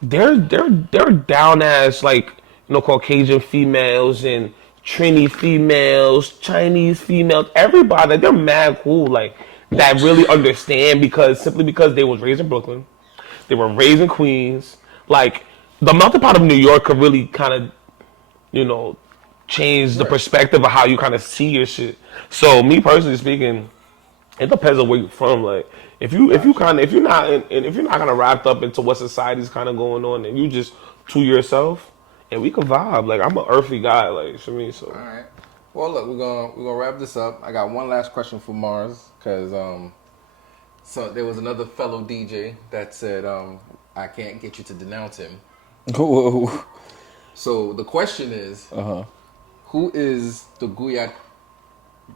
they're down as like Caucasian females and Trini females, Chinese females, everybody. Like, they're mad cool. Like that really understand simply because they was raised in Brooklyn, they were raised in Queens. Like the melting pot of New York could really kind of change the perspective of how you kind of see your shit. So me personally speaking, it depends on where you're from. Like if you're not kind of wrapped up into what society's kind of going on, and you just to yourself, and we can vibe. Like I'm an earthy guy, like for me. So all right. Well, look, we're gonna wrap this up. I got one last question for Marz because so there was another fellow DJ that said I can't get you to denounce him. Whoa. So the question is, who is the Guyat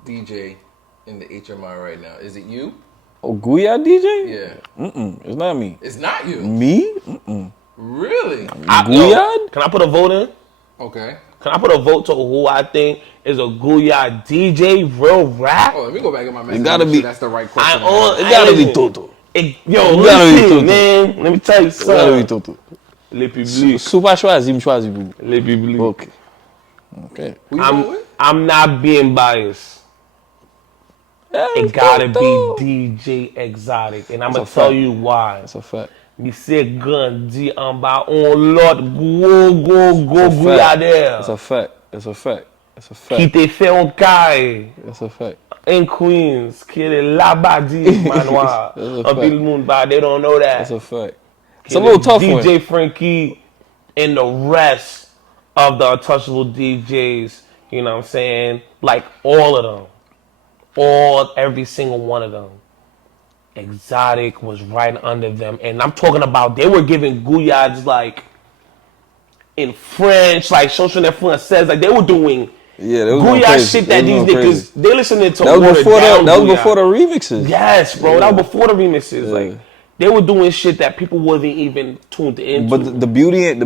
DJ in the HMI right now? Is it you? Oh, Guyat DJ? Yeah. It's not me. It's not you. Me? Really? Guyat? Can I put a vote in? Okay. Can I put a vote to who I think is a Guyat DJ, real rap? Oh, let me go back in my message. It gotta be. That's the right question. It gotta be Toto. Listen, man. Let me tell you It gotta be something. Toto. Les publics. Super choisi, vous. Les publics. Okay. Who you going with? I'm not being biased. It gotta be DJ Exotic, and I'm gonna tell you why. That's a fact. Me say Gandhi en bas on l'autre go Guyadère. That's a fact. That's a fact. That's a Qui fact. te fait un caille That's a fact. in Queens, qui est là-bas dit manoir. That's a Un fact. peu le monde, but they don't know that. That's a fact. It's a little tough one. DJ Frankie and the rest of the untouchable DJs, you know what I'm saying? Like all of them. Every single one of them. Exotic was right under them. And I'm talking about they were giving Guyards like in French, like Chanson de Française, like they were doing Guyard shit that these niggas, they listening to that was before down that was Guyard. before the remixes. Yes, bro. Yeah. That was before the remixes. Yeah. Like they were doing shit that people wasn't even tuned into. But the beauty in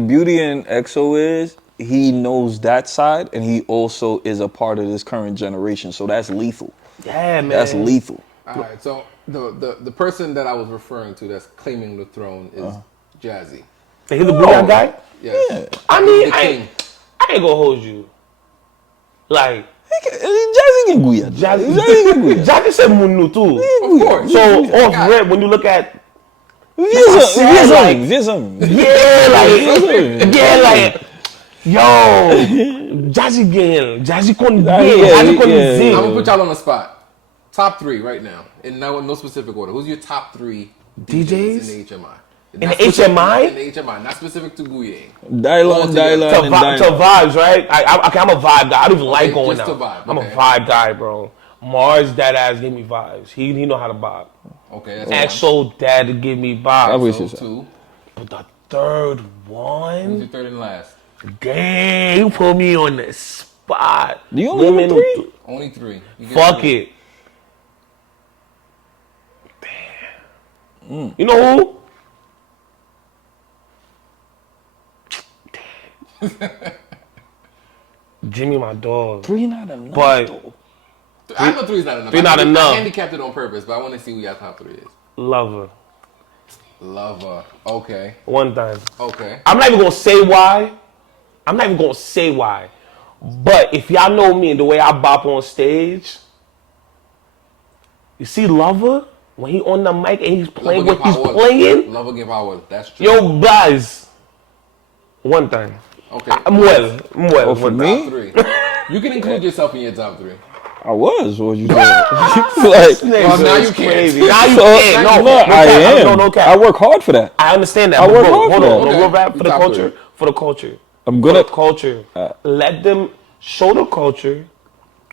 EXO is he knows that side, and he also is a part of this current generation. So that's lethal. Yeah, man. That's lethal. All right. So the person that I was referring to that's claiming the throne is Jazzy. He's the Guyard guy? Yes. Yeah. I mean, The I king. ain't gonna hold you. Like, Jazzy can Guyard. Jazzy said Munu too. Of course. So, off rip, when you look at. Yeah, like, yo, Jazzy couldn't sing. I'm gonna put y'all on the spot. Top 3 right now, in no specific order. Who's your top 3 DJs in the HMI? In the HMI? In the HMI, not specific to Guyane. Dylan, To vibes, right? I'm a vibe guy. I don't even like going just out. to vibe, I'm a okay. vibe guy, bro. Marz, that ass give me vibes. He know how to vibe. Okay, that's Exo, dad give me vibes. wish one. so. 2. But the third Who's one, your third and last? damn, you put me on the spot. Do you only have 3? Only 3. You get Fuck 3. it. Damn. You know who? Jimmy, my dog. 3 not enough. But I know 3 is not enough. 3 not enough. I handicapped it on purpose, but I want to see who your top 3 is. Lover. Lover. Okay. One time. Okay. I'm not even gonna say why. But if y'all know me and the way I bop on stage, you see Lover when he on the mic and he's playing what he's playing. Lover give power. That's true. Yo, guys. One time. Okay. I'm well. Oh, for me? Top 3. You can include yourself in your top 3. I was. What you doing? Well, now you can't. Now you can't. No, I am. No cap. I work hard for that. I understand that. I but work bro, hard for hold that. on. Okay. We'll rap for You the top culture. 3. For the culture. I'm For gonna. the culture. Let them show the culture.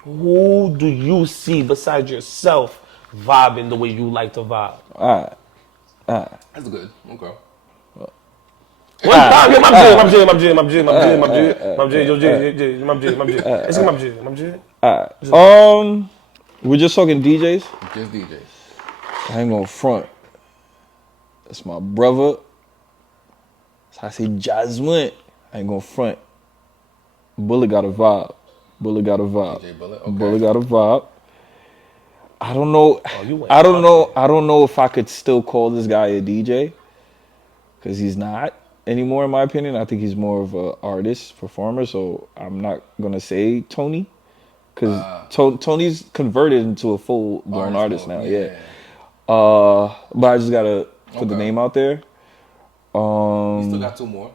Who do you see besides yourself vibing the way you like to vibe? Alright. That's good. Okay. One time, yo, I'm We're just talking DJs. Just DJs. I ain't gonna front. That's my brother. So I say Jasmine. I ain't gonna front. Bullet got a vibe. Bullet got a vibe. DJ Bullet. Okay. Bullet got a vibe. I don't know. Oh, you went I don't up know. there. I don't know if I could still call this guy a DJ because he's not anymore, in my opinion. I think he's more of an artist, performer. So I'm not gonna say Tony because Tony's converted into a full blown artist now. Yeah. But I just gotta put the name out there. You still got 2 more.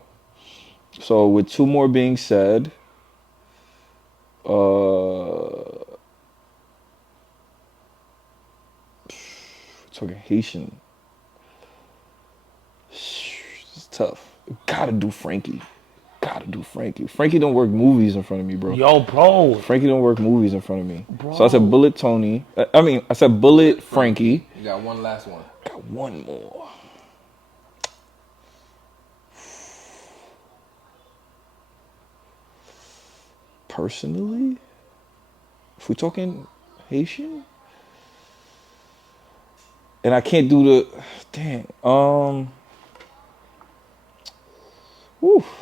So with 2 more being said, talking Haitian. It's tough. Gotta do Frankie. Frankie don't work movies in front of me, bro. Yo, bro. Frankie don't work movies in front of me. Bro. So I said Bullet Tony. I said Bullet Frankie. You got one last one. Got one more. Personally, if we're talking Haitian, and I can't do the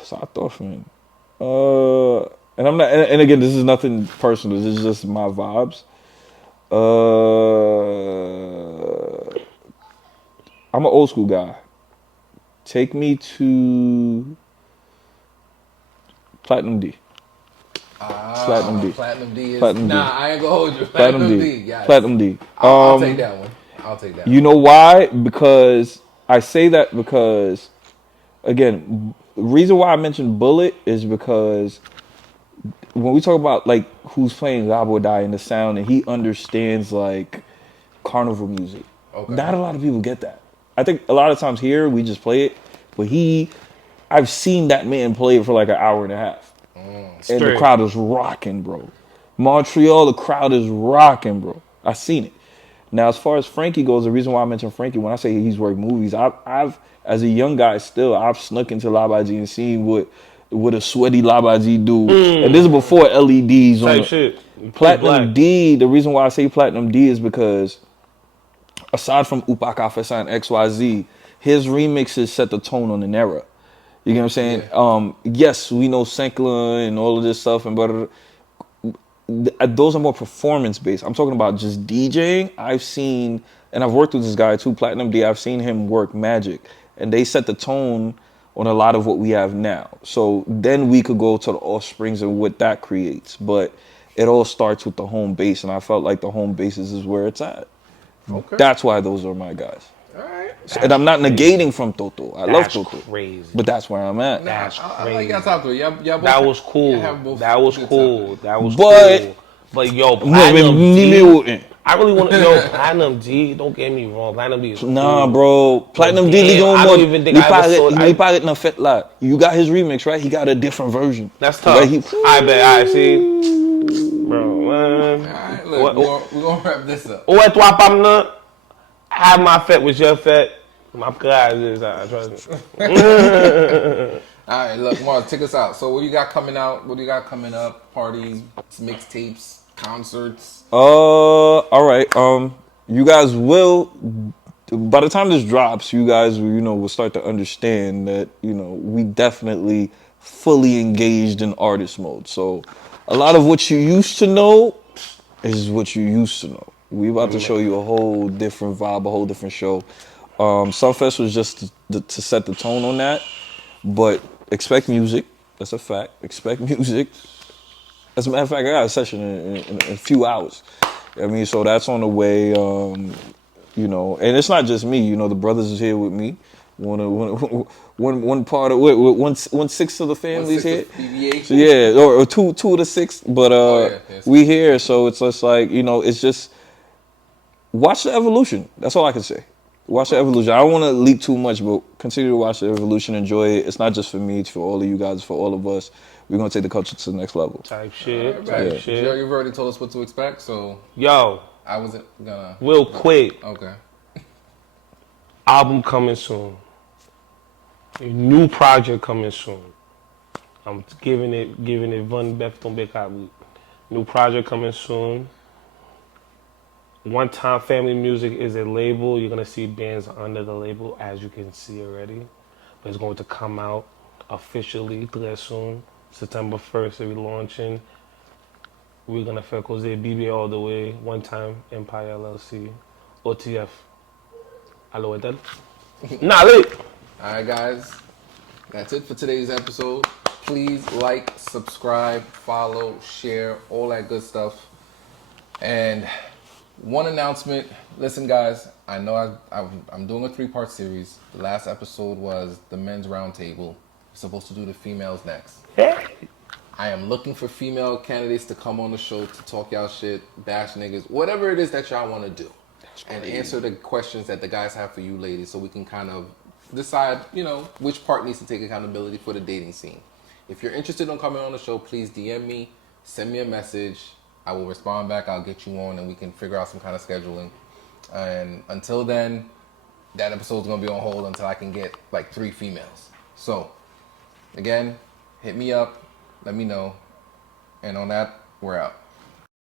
so I thought from it. And I'm not, and again, this is nothing personal. This is just my vibes. I'm an old school guy. Take me to Platinum D. Platinum D. Platinum D is. Platinum D. I ain't gonna hold you. Platinum D. Yes. Platinum D. I'll take that one. You know why? Because I say that because, again, the reason why I mentioned Bullet is because when we talk about like who's playing Gabo Die in the sound and he understands like carnival music, not a lot of people get that. I think a lot of times here we just play it, but I've seen that man play it for like an hour and a half. And the crowd is rocking, bro. Montreal, the crowd is rocking, bro. I've seen it. Now, as far as Frankie goes, the reason why I mentioned Frankie, when I say he's worked movies, I've as a young guy still, I've snuck into Labaji and seen what a sweaty Labaji do. And this is before LEDs on Type shit. Platinum D. The reason why I say Platinum D is because aside from Upaka Fesa and XYZ, his remixes set the tone on an era. You get what I'm saying? Yeah. Yes, we know Senkla and all of this stuff, and those are more performance based. I'm talking about just DJing. I've seen, and I've worked with this guy too, Platinum D. I've seen him work Magic, and they set the tone on a lot of what we have now. So then we could go to the offsprings and what that creates. But it all starts with the home base, and I felt like the home bases is where it's at. Okay. That's why those are my guys. All right. So, and I'm not negating from Toto. I love Toto. Crazy. But that's where I'm at. That's crazy. I like y'all talk to it. Y'all that was cool. That was cool. But yo, Platinum D, I really want to know Platinum D. Don't get me wrong. Platinum D is cool. Nah, bro. Platinum D, I don't even think I ever saw it. You got his remix, right? He got a different version. That's tough. Right? I bet. I see. Bro, man. All right, look, we're going to wrap this up. Have my fete with your fete. My guys is trust me. All right, look, Marz, take us out. So what do you got coming out? What do you got coming up? Parties, mixtapes, concerts? All right. You guys will, by the time this drops, you guys will start to understand that, we definitely fully engaged in artist mode. So a lot of what you used to know is what you used to know. We about to show you a whole different vibe, a whole different show. Sunfest was just to set the tone on that, but expect music. That's a fact. Expect music. As a matter of fact, I got a session in a few hours. I mean, so that's on the way. And it's not just me. The brothers is here with me. One part of one sixth of the family's here. So yeah, or two of the six. But we here, so it's just like it's just. Watch the evolution. That's all I can say. Watch the evolution. I don't want to leak too much, but continue to watch the evolution. Enjoy it. It's not just for me. It's for all of you guys. For all of us. We're going to take the culture to the next level. Type shit. Type shit. You've already told us what to expect, so... Yo. I wasn't gonna... Real quick. Okay. Album coming soon. A new project coming soon. I'm giving it Van Befton Bekabu. New project coming soon. One Time Family Music is a label. You're going to see bands under the label, as you can see already. But it's going to come out officially very soon. September 1st, we're launching. We're gonna fuck Jose BB all the way. One time Empire LLC, OTF. Allo Etel. Nale. All right, guys. That's it for today's episode. Please like, subscribe, follow, share, all that good stuff. And one announcement. Listen, guys, I know I'm doing a 3-part series. The last episode was the men's roundtable. We're supposed to do the females next. I am looking for female candidates to come on the show to talk y'all shit, bash niggas, whatever it is that y'all want to do. And answer the questions that the guys have for you ladies so we can kind of decide, which part needs to take accountability for the dating scene. If you're interested in coming on the show, please DM me, send me a message. I will respond back. I'll get you on and we can figure out some kind of scheduling. And until then, that episode's going to be on hold until I can get like 3 females. So, again, hit me up. Let me know. And on that, we're out.